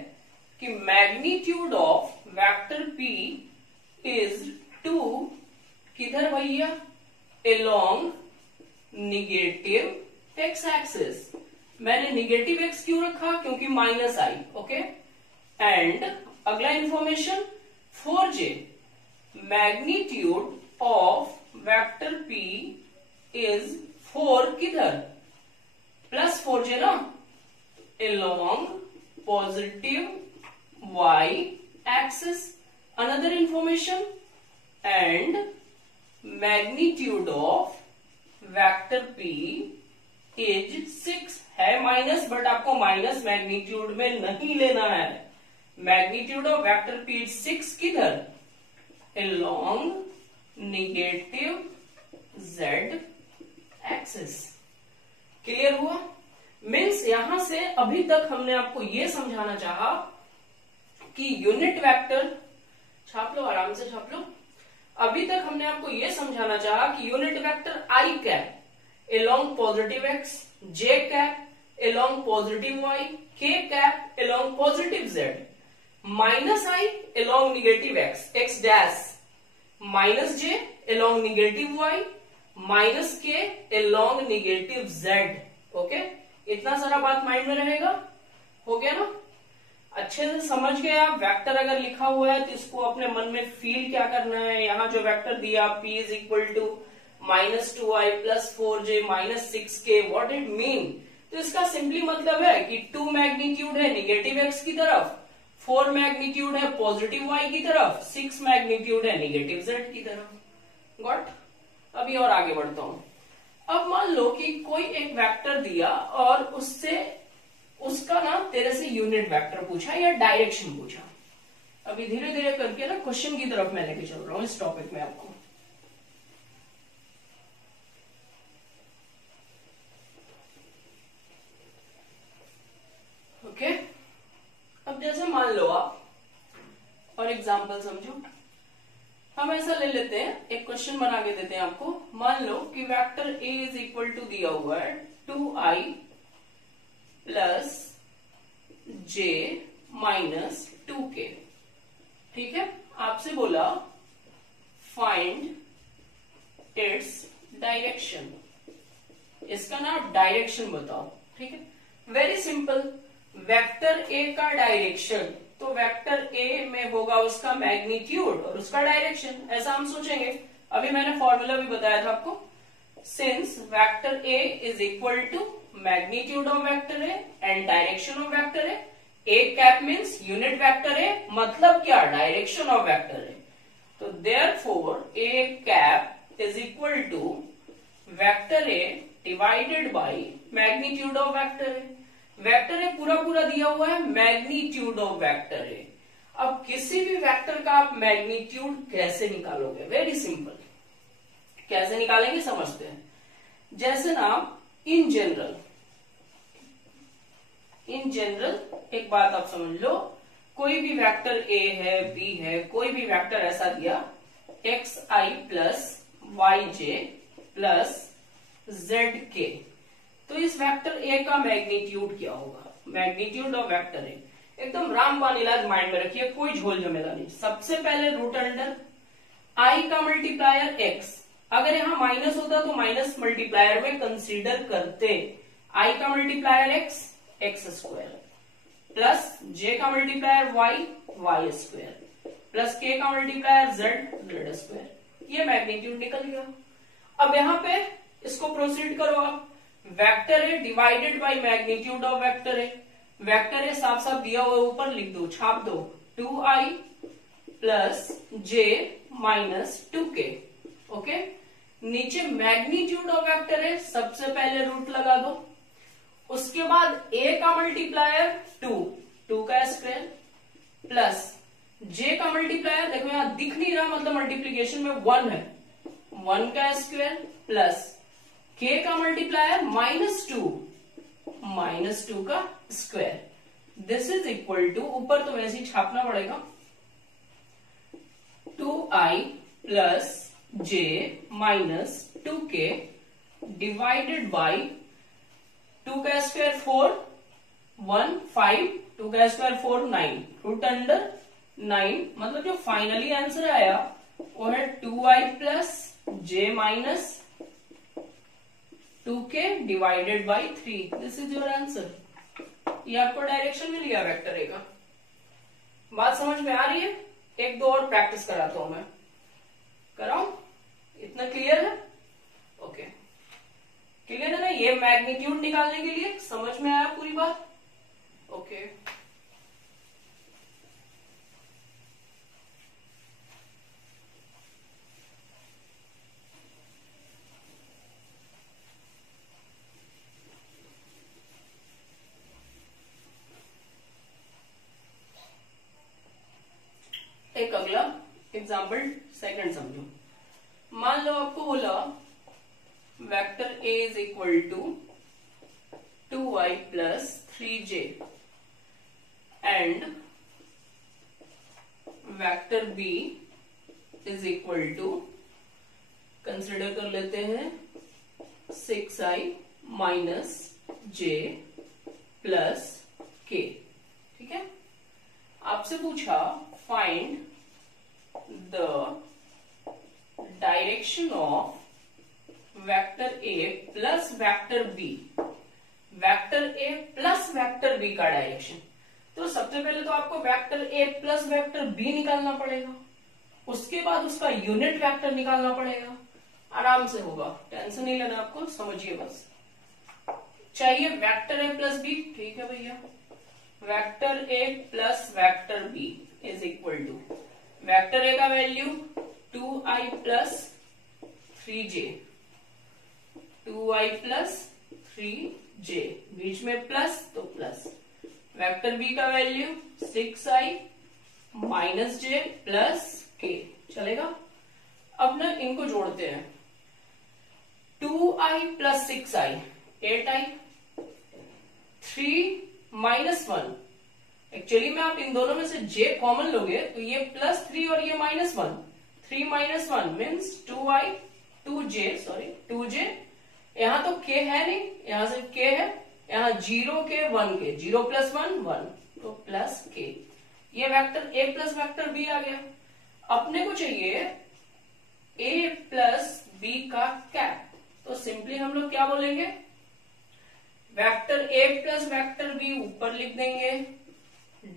कि magnitude of vector p is 2, किधर भैया? Along negative x axis. मैंने निगेटिव x क्यों रखा? क्योंकि माइनस आई, ओके। एंड अगला information 4j, magnitude of vector p is 4, किधर? प्लस 4j ना, along positive y axis. Another information and magnitude of vector p is 6 है minus, but आपको minus magnitude में नहीं लेना है। Magnitude of vector p is 6, किधर? along negative z axis. Clear हुआ? मीन्स यहां से अभी तक हमने आपको यह समझाना चाहा कि यूनिट वेक्टर, छाप लो आराम से छाप लो। अभी तक हमने आपको यह समझाना चाहा कि unit vector i cap along positive x, j cap along positive y, k cap along positive z, minus i along negative x, x dash, minus j along negative y, minus k along negative z। Okay, इतना सारा बात mind में रहेगा। हो गया ना? अच्छे से समझ गए आप? वेक्टर अगर लिखा हुआ है तो इसको अपने मन में फील क्या करना है। यहाँ जो वेक्टर दिया p is equal to -2i plus 4j minus 6k, what it mean? तो इसका सिंपली मतलब है कि 2 मैग्नीट्यूड है निगेटिव x की तरफ, 4 मैग्नीट्यूड है पॉजिटिव y की तरफ, 6 मैग्नीट्यूड है निगेटिव z की तरफ। गॉट? अभी और आगे बढ़ता हूं। अब मान लो कि कोई एक वेक्टर दिया और उससे उसका ना तेरे से यूनिट वेक्टर पूछा या डायरेक्शन पूछा। अभी धीरे धीरे करके ना क्वेश्चन की तरफ मैं लेके चल रहा हूं इस टॉपिक में आपको। ओके, अब जैसे मान लो आप, और एग्जांपल समझो, हम ऐसा ले लेते हैं, एक क्वेश्चन बना के देते हैं आपको। मान लो कि vector a is equal to दिया हुआ है 2i plus j minus 2k। ठीक है, आपसे बोला फाइंड इट्स डायरेक्शन, इसका ना डायरेक्शन बताओ। ठीक है, वेरी सिंपल। वेक्टर a का डायरेक्शन, तो वेक्टर a में होगा उसका मैग्नीट्यूड और उसका डायरेक्शन, ऐसा हम सोचेंगे। अभी मैंने फॉर्मूला भी बताया था आपको। Since vector a is equal to magnitude of vector a and direction of vector a, a cap means unit vector a, मतलब क्या? Direction of vector a। तो therefore a cap is equal to vector a divided by magnitude of vector a। Vector A पूरा पूरा दिया हुआ है, magnitude of vector ए। अब किसी भी वेक्टर का आप मैग्नीट्यूड कैसे निकालोगे? Very simple. कैसे निकालेंगे समझते हैं। जैसे ना इन जनरल एक बात आप समझ लो, कोई भी वेक्टर a है, b है, कोई भी वेक्टर ऐसा दिया xi plus yj plus Z के। तो इस वेक्टर ए का मैग्नीट्यूड क्या होगा? मैग्नीट्यूड ऑफ वेक्टर ए एकदम रामबान इलाज माइंड में रखिए, कोई झोल झमेला नहीं। सबसे पहले रूट अंडर आई का मल्टीप्लायर एक्स, अगर यहां माइनस होता तो माइनस मल्टीप्लायर में कंसीडर करते। आई का multiplier x, x square, plus j का multiplier y, y square, plus k का मल्टीप्लायर जेड, जेड स्क्वायर। ये मैग्नीट्यूड निकल गया। अब यहां पे इसको प्रोसीड करो आप। Vector a divided by magnitude of vector a. Vector a साफ साफ दिया हुआ ऊपर लिख दो, छाप दो, 2i plus J minus 2k। Okay, नीचे मैग्नीट्यूड ऑफ वेक्टर ए, सबसे पहले रूट लगा दो, उसके बाद ए का मल्टीप्लायर 2 का स्क्वायर, प्लस जे का मल्टीप्लायर, देखो यहां दिख नहीं रहा मतलब मल्टीप्लीकेशन में 1 है, 1 का स्क्वायर, प्लस के का मल्टीप्लायर -2 का square. This is equal to, ऊपर तो वैसे ही छापना पड़ेगा, 2i plus J minus 2k divided by 2 का स्क्वायर 4, 1 5, 2 का स्क्वायर 4 9, रूट अंडर 9, मतलब जो फाइनली आंसर आया वो है 2i plus J minus 2k divided by 3। This is your answer. ये आपको डायरेक्शन मिल गया वेक्टर ए का। बात समझ में आ रही है? एक दो और प्रैक्टिस कराता हूं मैं, कराऊं? इतना क्लियर है? ओके, क्लियर है ना? ये मैग्नीट्यूड निकालने के लिए समझ में आया पूरी बात? ओके, एक अगला एग्जाम्पल सेकंड समझो। मान लो आपको बोला vector A is equal to 2i plus 3j and vector B is equal to, consider कर लेते हैं 6i माइनस जे प्लस के। ठीक है, आपसे पूछा find the direction of vector A plus vector B. Vector A plus vector B का direction. तो सबसे पहले तो आपको vector A plus vector B निकालना पड़ेगा, उसके बाद उसका यूनिट वेक्टर निकालना पड़ेगा। आराम से होगा, टेंशन नहीं लेना आपको, समझिए बस। चाहिए वेक्टर ए प्लस बी, ठीक है भैया। Vector A plus vector B is equal to, vector A का value 2i plus 3j, 2i plus 3j, बीच में प्लस तो प्लस। वेक्टर बी का value 6i minus j plus k, चलेगा? अब ना इनको जोड़ते हैं, 2i plus 6i 8i, 3 minus 1, actually में आप इन दोनों में से j कॉमन लोगे तो ये प्लस 3 और ये -1, 3 माइनस 1 मीन्स 2j, यहां तो k है नहीं, यहां सिर्फ k है, यहां 0 के 1 के, 0 प्लस 1 1, तो प्लस k। ये vector a plus vector b आ गया। अपने को चाहिए a प्लस b का कैप, तो सिंपली हम लोग क्या बोलेंगे, vector a plus vector b ऊपर लिख देंगे,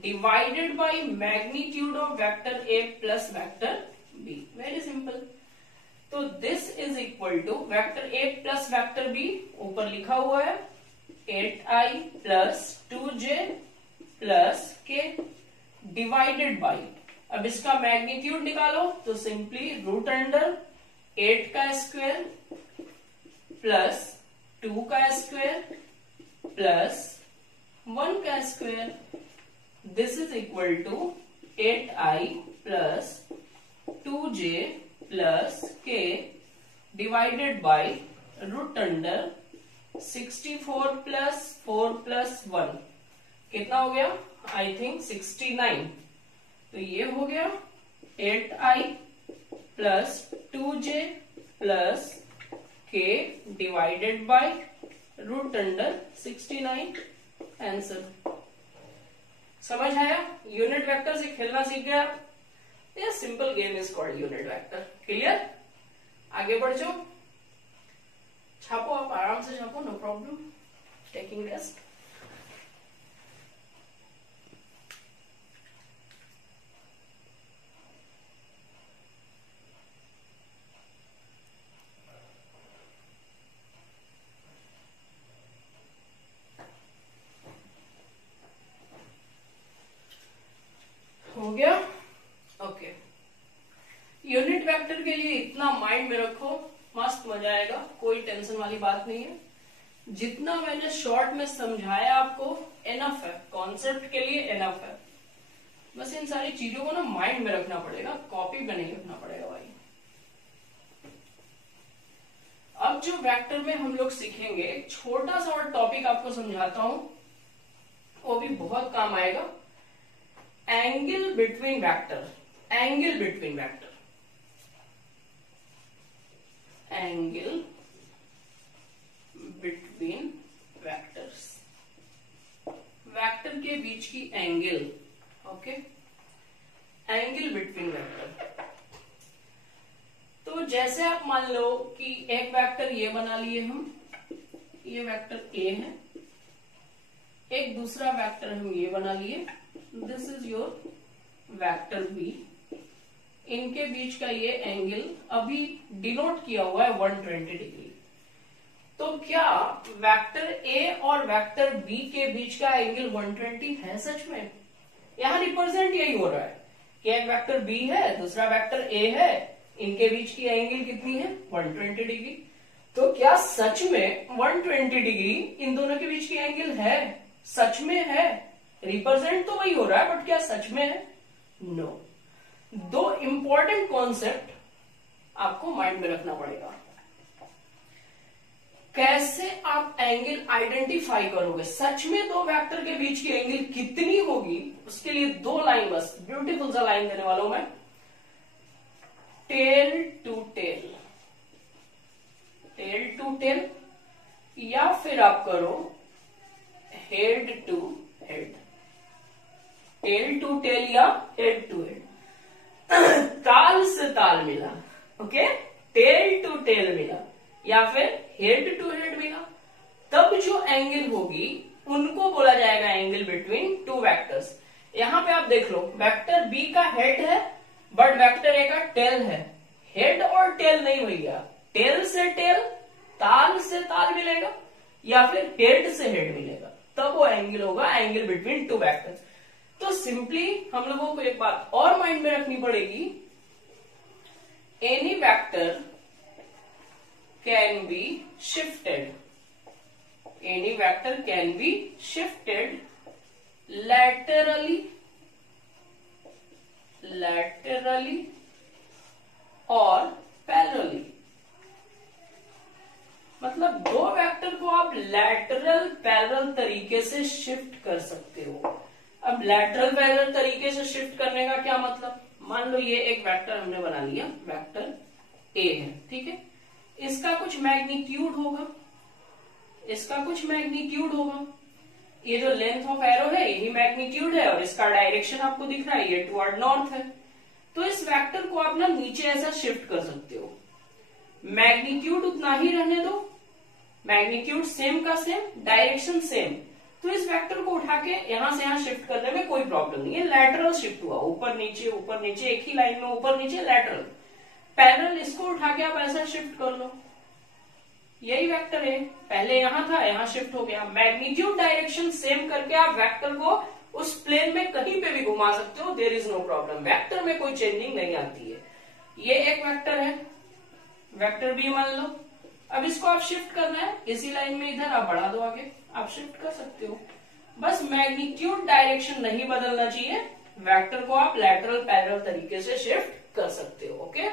divided by magnitude of vector a plus vector b। Very simple. तो this is equal to vector a plus vector b ऊपर लिखा हुआ है 8i plus 2j plus k divided by, अब इसका मैग्नीट्यूड निकालो तो सिंपली रूट अंडर 8 का स्क्वायर प्लस 2 का स्क्वायर प्लस 1 का square. This is equal to 8i plus 2j plus k divided by root under 64 plus 4 plus 1, कितना हो गया? I think 69। तो ये हो गया 8i plus 2j plus k divided by root under 69। Answer समझ आया? यूनिट वेक्टर से खेलना सीख गया। ये simple game is called unit vector. Clear? आगे बढ़ जाओ, छापो, आप आराम से छापो, नो प्रॉब्लम, टेकिंग रेस्ट। हो गया? ओके। यूनिट वेक्टर के लिए इतना माइंड में रखो, मस्त मजा आएगा, कोई टेंशन वाली बात नहीं है। जितना मैंने शॉर्ट में समझाया आपको एनफ है, कॉन्सेप्ट के लिए एनफ है। बस इन सारी चीजों को ना माइंड में रखना पड़ेगा, कॉपी पे नहीं रखना पड़ेगा भाई। अब जो वेक्टर में हम लोग सीखेंगे, एक छोटा सा और टॉपिक आपको समझाता हूं, वो भी बहुत काम आएगा। Angle between vector, angle between vector, angle between vectors, vector के बीच की angle. Okay, angle between vector. तो जैसे आप मान लो कि एक वेक्टर ये बना लिए हम, ये वेक्टर ए है, एक दूसरा वेक्टर हम ये बना लिए, this is your vector B. इनके बीच का ये एंगल अभी डिनोट किया हुआ है 120 डिग्री। तो क्या वेक्टर ए और वेक्टर बी के बीच का एंगल 120 है सच में? यहां रिप्रेजेंट यही हो रहा है कि एक वेक्टर बी है, दूसरा वेक्टर ए है, इनके बीच की एंगल कितनी है? 120 डिग्री। तो क्या सच में 120 डिग्री इन दोनों के बीच की एंगल है? सच में है, रिप्रेजेंट तो वही हो रहा है, बट क्या सच में है? नो। दो इंपॉर्टेंट कॉन्सेप्ट आपको माइंड में रखना पड़ेगा। कैसे आप एंगल आइडेंटिफाई करोगे? सच में दो वेक्टर के बीच की एंगल कितनी होगी, उसके लिए दो लाइन, बस ब्यूटीफुल सा लाइन देने वाला हूं मैं। Tail to tail, tail to tail, या फिर आप करो head to head, tail to tail या हेड टू हेड। ताल से ताल मिला, ओके, टेल टू टेल मिला या फिर हेड टू हेड मिला, तब जो एंगल होगी उनको बोला जाएगा एंगल बिटवीन टू वेक्टर्स। यहां पे आप देख लो, वेक्टर बी का हेड है बट वेक्टर ए का टेल है। हेड और टेल नहीं भैया, टेल से टेल, ताल से ताल मिलेगा या फिर हेड से हेड मिलेगा, तब वो एंगल होगा एंगल बिटवीन टू वेक्टर्स। तो सिंपली हम लोगों को एक बात और माइंड में रखनी पड़ेगी, any vector can be shifted, any vector can be shifted laterally और पैरेलली। मतलब दो वेक्टर को आप लैटरल पैरेलल तरीके से शिफ्ट कर सकते हो। अब लैटरल पैरेलल तरीके से शिफ्ट करने का क्या मतलब? मान लो ये एक वेक्टर हमने बना लिया, वेक्टर ए है, ठीक है, इसका कुछ मैग्नीट्यूड होगा, इसका कुछ मैग्नीट्यूड होगा, ये जो लेंथ ऑफ एरो है यही मैग्नीट्यूड है और इसका डायरेक्शन आपको दिख रहा है, ये टुवर्ड नॉर्थ है। तो इस वेक्टर को आप ना नीचे ऐसा शिफ्ट कर सकते हो, मैग्नीट्यूड उतना ही रहने दो, मैग्नीट्यूड सेम का सेम, डायरेक्शन सेम। तो इस वेक्टर को उठा के यहां से यहां शिफ्ट करने में कोई प्रॉब्लम नहीं है, लैटरल शिफ्ट हुआ, ऊपर नीचे एक ही लाइन में ऊपर नीचे लैटरल। पैरेलल इसको उठा के आप ऐसा शिफ्ट कर लो, यही वेक्टर है, पहले यहां था यहां शिफ्ट हो गया। मैग्नीट्यूड डायरेक्शन सेम करके आप वेक्टर को उस प्लेन में कहीं पे भी घुमा सकते हो, there is no problem, vector में कोई चेंजिंग नहीं आती है। ये एक वेक्टर है, वेक्टर बी मान लो, अब इसको आप शिफ्ट करना है इसी लाइन में, इधर आप बढ़ा दो आगे, आप शिफ्ट कर सकते हो, बस मैग्नीट्यूड डायरेक्शन नहीं बदलना चाहिए, वेक्टर को आप लैटरल पैरेलल तरीके से शिफ्ट कर सकते हो। ओके,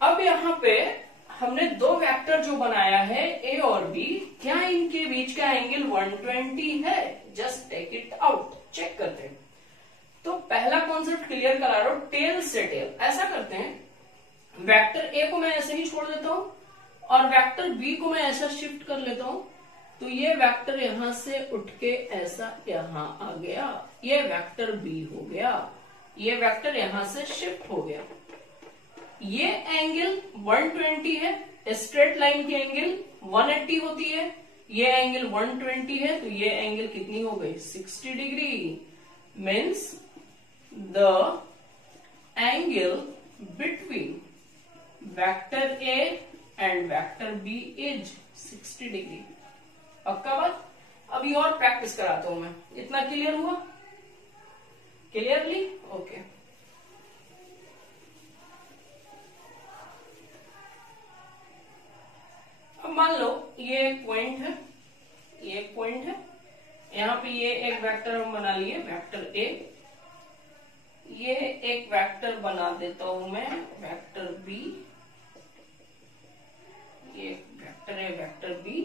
अब यहां पे हमने दो वेक्टर जो बनाया है ए और बी, क्या इनके बीच का एंगल 120 है? Just take it out, check करते हैं। तो पहला कॉन्सेप्ट क्लियर करा रहा हूं, टेल से टेल। ऐसा करते हैं, वेक्टर ए को मैं ऐसे ही छोड़ देता हूं और वेक्टर बी को मैं ऐसा शिफ्ट कर लेता हूं, तो ये वेक्टर यहां से उठ के ऐसा यहां आ गया, ये वेक्टर बी हो गया, ये वेक्टर यहां से शिफ्ट हो गया। ये एंगल 120 है, स्ट्रेट लाइन की एंगल 180 होती है, ये एंगल 120 है, तो ये एंगल कितनी हो गई 60 degree. Means the angle between vector A and vector B is 60 degree. पक्का बात। अभी और प्रैक्टिस कराता हूं मैं। इतना क्लियर हुआ? क्लियरली? ओके। अब मान लो ये एक पॉइंट है, ये एक पॉइंट है, यहां पे ये एक वेक्टर हम बना लिए वेक्टर ए, ये एक वेक्टर बना देता हूं मैं वेक्टर बी, ये वेक्टर है वेक्टर बी,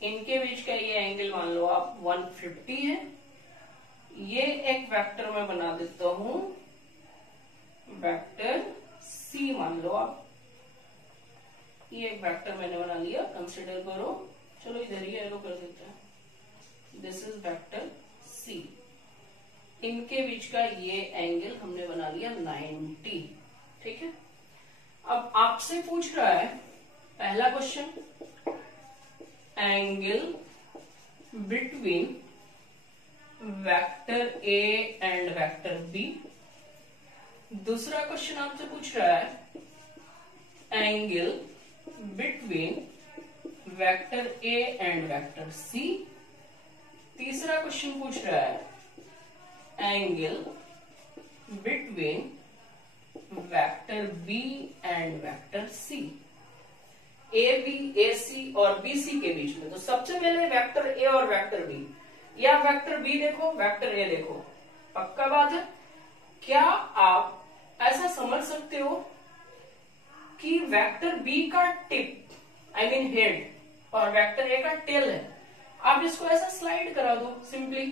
इनके बीच का ये एंगल मान लो आप 150 है। ये एक वेक्टर मैं बना देता हूं वेक्टर सी, मान लो आप, ये एक वेक्टर मैंने बना लिया, कंसिडर करो, चलो इधर ही एरो कर देते हैं, दिस इज वेक्टर सी। इनके बीच का ये एंगल हमने बना लिया 90, ठीक है। अब आपसे पूछ रहा है पहला question, angle between vector A and vector b. दूसरा क्वेश्चन आपसे पूछ रहा है angle between vector A and vector c. तीसरा क्वेश्चन पूछ रहा है angle between vector B and vector c. A b, a c और बी सी के बीच में, तो सबसे पहले वेक्टर ए और वेक्टर बी, या वेक्टर बी देखो वेक्टर ए देखो। पक्का बात है। क्या आप ऐसा समझ सकते हो कि वेक्टर बी का टिप आई मीन हेड और वेक्टर ए का टेल है, आप इसको ऐसा स्लाइड करा दो सिंपली,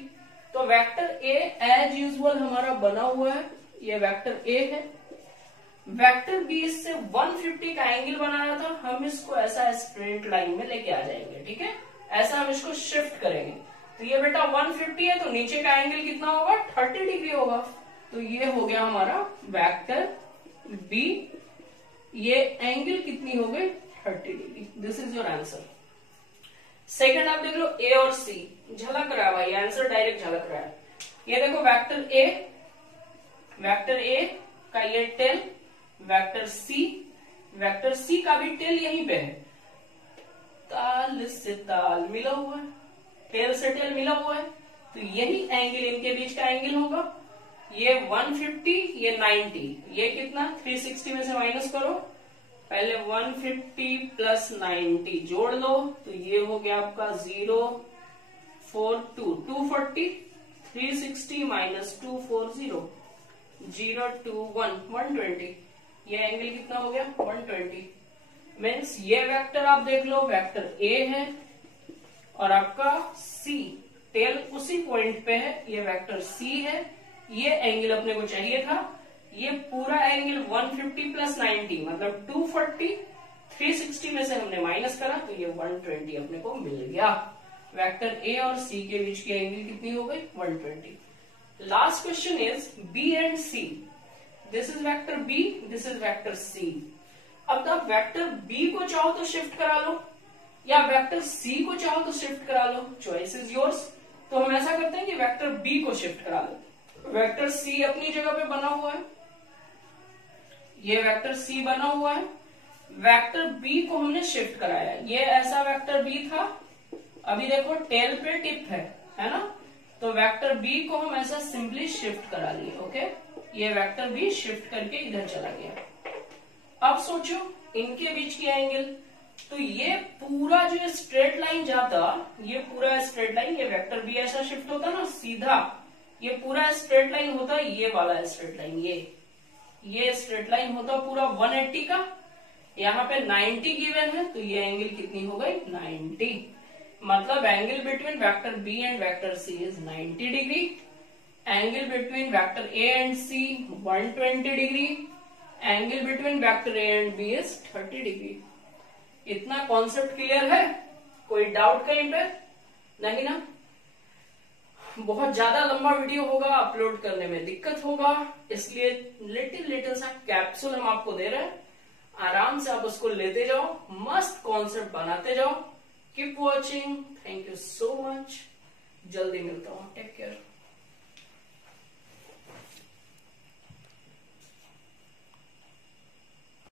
तो वेक्टर ए एज यूजुअल हमारा बना हुआ है, ये वेक्टर ए है। वेक्टर बी इससे 150 का एंगल बनाया था, हम इसको ऐसा स्ट्रेट लाइन में लेके आ जाएंगे, ठीक है, ऐसा हम इसको शिफ्ट करेंगे। तो ये बेटा 150 है, तो नीचे का एंगल कितना होगा 30 डिग्री होगा, तो ये हो गया हमारा वेक्टर बी, ये एंगल कितनी हो गई 30 degree. This is your answer. Second आप देख लो ए और सी, झलक रहा है भाई, आंसर डायरेक्ट झलक रहा है। ये देखो वेक्टर ए का ये टेल, वेक्टर सी का भी टेल यहीं पे है, ताल से ताल मिला हुआ है, टेल से टेल मिला हुआ है, तो यही एंगल इनके बीच का एंगल होगा। ये 150, ये 90, ये कितना 360 में से माइनस करो, पहले 150 प्लस 90 जोड़ लो, तो ये हो गया आपका 042, 240, 360 माइनस 240, 021, 120, ये एंगल कितना हो गया 120। मीन्स ये वेक्टर आप देख लो वेक्टर ए है और आपका सी टेल उसी पॉइंट पे है, ये वेक्टर सी है, ये एंगल अपने को चाहिए था, ये पूरा एंगल 150 प्लस 90 मतलब 240, 360 में से हमने माइनस करा, तो ये 120 अपने को मिल गया। वेक्टर ए और सी के बीच की एंगल कितनी हो गई 120। Last question is B and C. This is vector B, this is vector C. अब आप वेक्टर बी को चाहो तो शिफ्ट करा लो, या वेक्टर सी को चाहो तो शिफ्ट करा लो, चॉइस इज योर्स। तो हम ऐसा करते हैं कि वेक्टर बी को शिफ्ट करा लो। वेक्टर सी अपनी जगह पे बना हुआ है, ये वेक्टर सी बना हुआ है, वेक्टर बी को हमने शिफ्ट कराया, ये ऐसा वेक्टर बी था, अभी देखो टेल पे टिप है ना, तो वेक्टर बी को हम ऐसा सिंपली शिफ्ट करा लिए। ओके, ये वेक्टर बी शिफ्ट करके इधर चला गया। अब सोचो इनके बीच की एंगल, तो ये पूरा जो स्ट्रेट लाइन जाता, ये पूरा स्ट्रेट लाइन, ये वेक्टर बी ऐसा शिफ्ट होता ना सीधा, ये पूरा स्ट्रेट लाइन होता, ये वाला स्ट्रेट लाइन, ये स्ट्रेट लाइन होता पूरा 180 का, यहाँ पे 90 गिवन है, तो ये एंगल कितनी हो गई 90। मतलब angle between vector B and vector C is 90 degree, angle between vector A and C 120 degree, angle between vector A and B is 30 degree. इतना कॉन्सेप्ट क्लियर है? कोई डाउट कहीं पे? नहीं ना? बहुत ज्यादा लंबा वीडियो होगा, अपलोड करने में दिक्कत होगा, इसलिए लिटिल सा कैप्सूल हम आपको दे रहे हैं। आराम से आप उसको लेते जाओ, मस्त कॉन्सेप्ट बनाते जाओ। Keep watching. Thank you so much. जल्दी मिलता हूँ। Take care.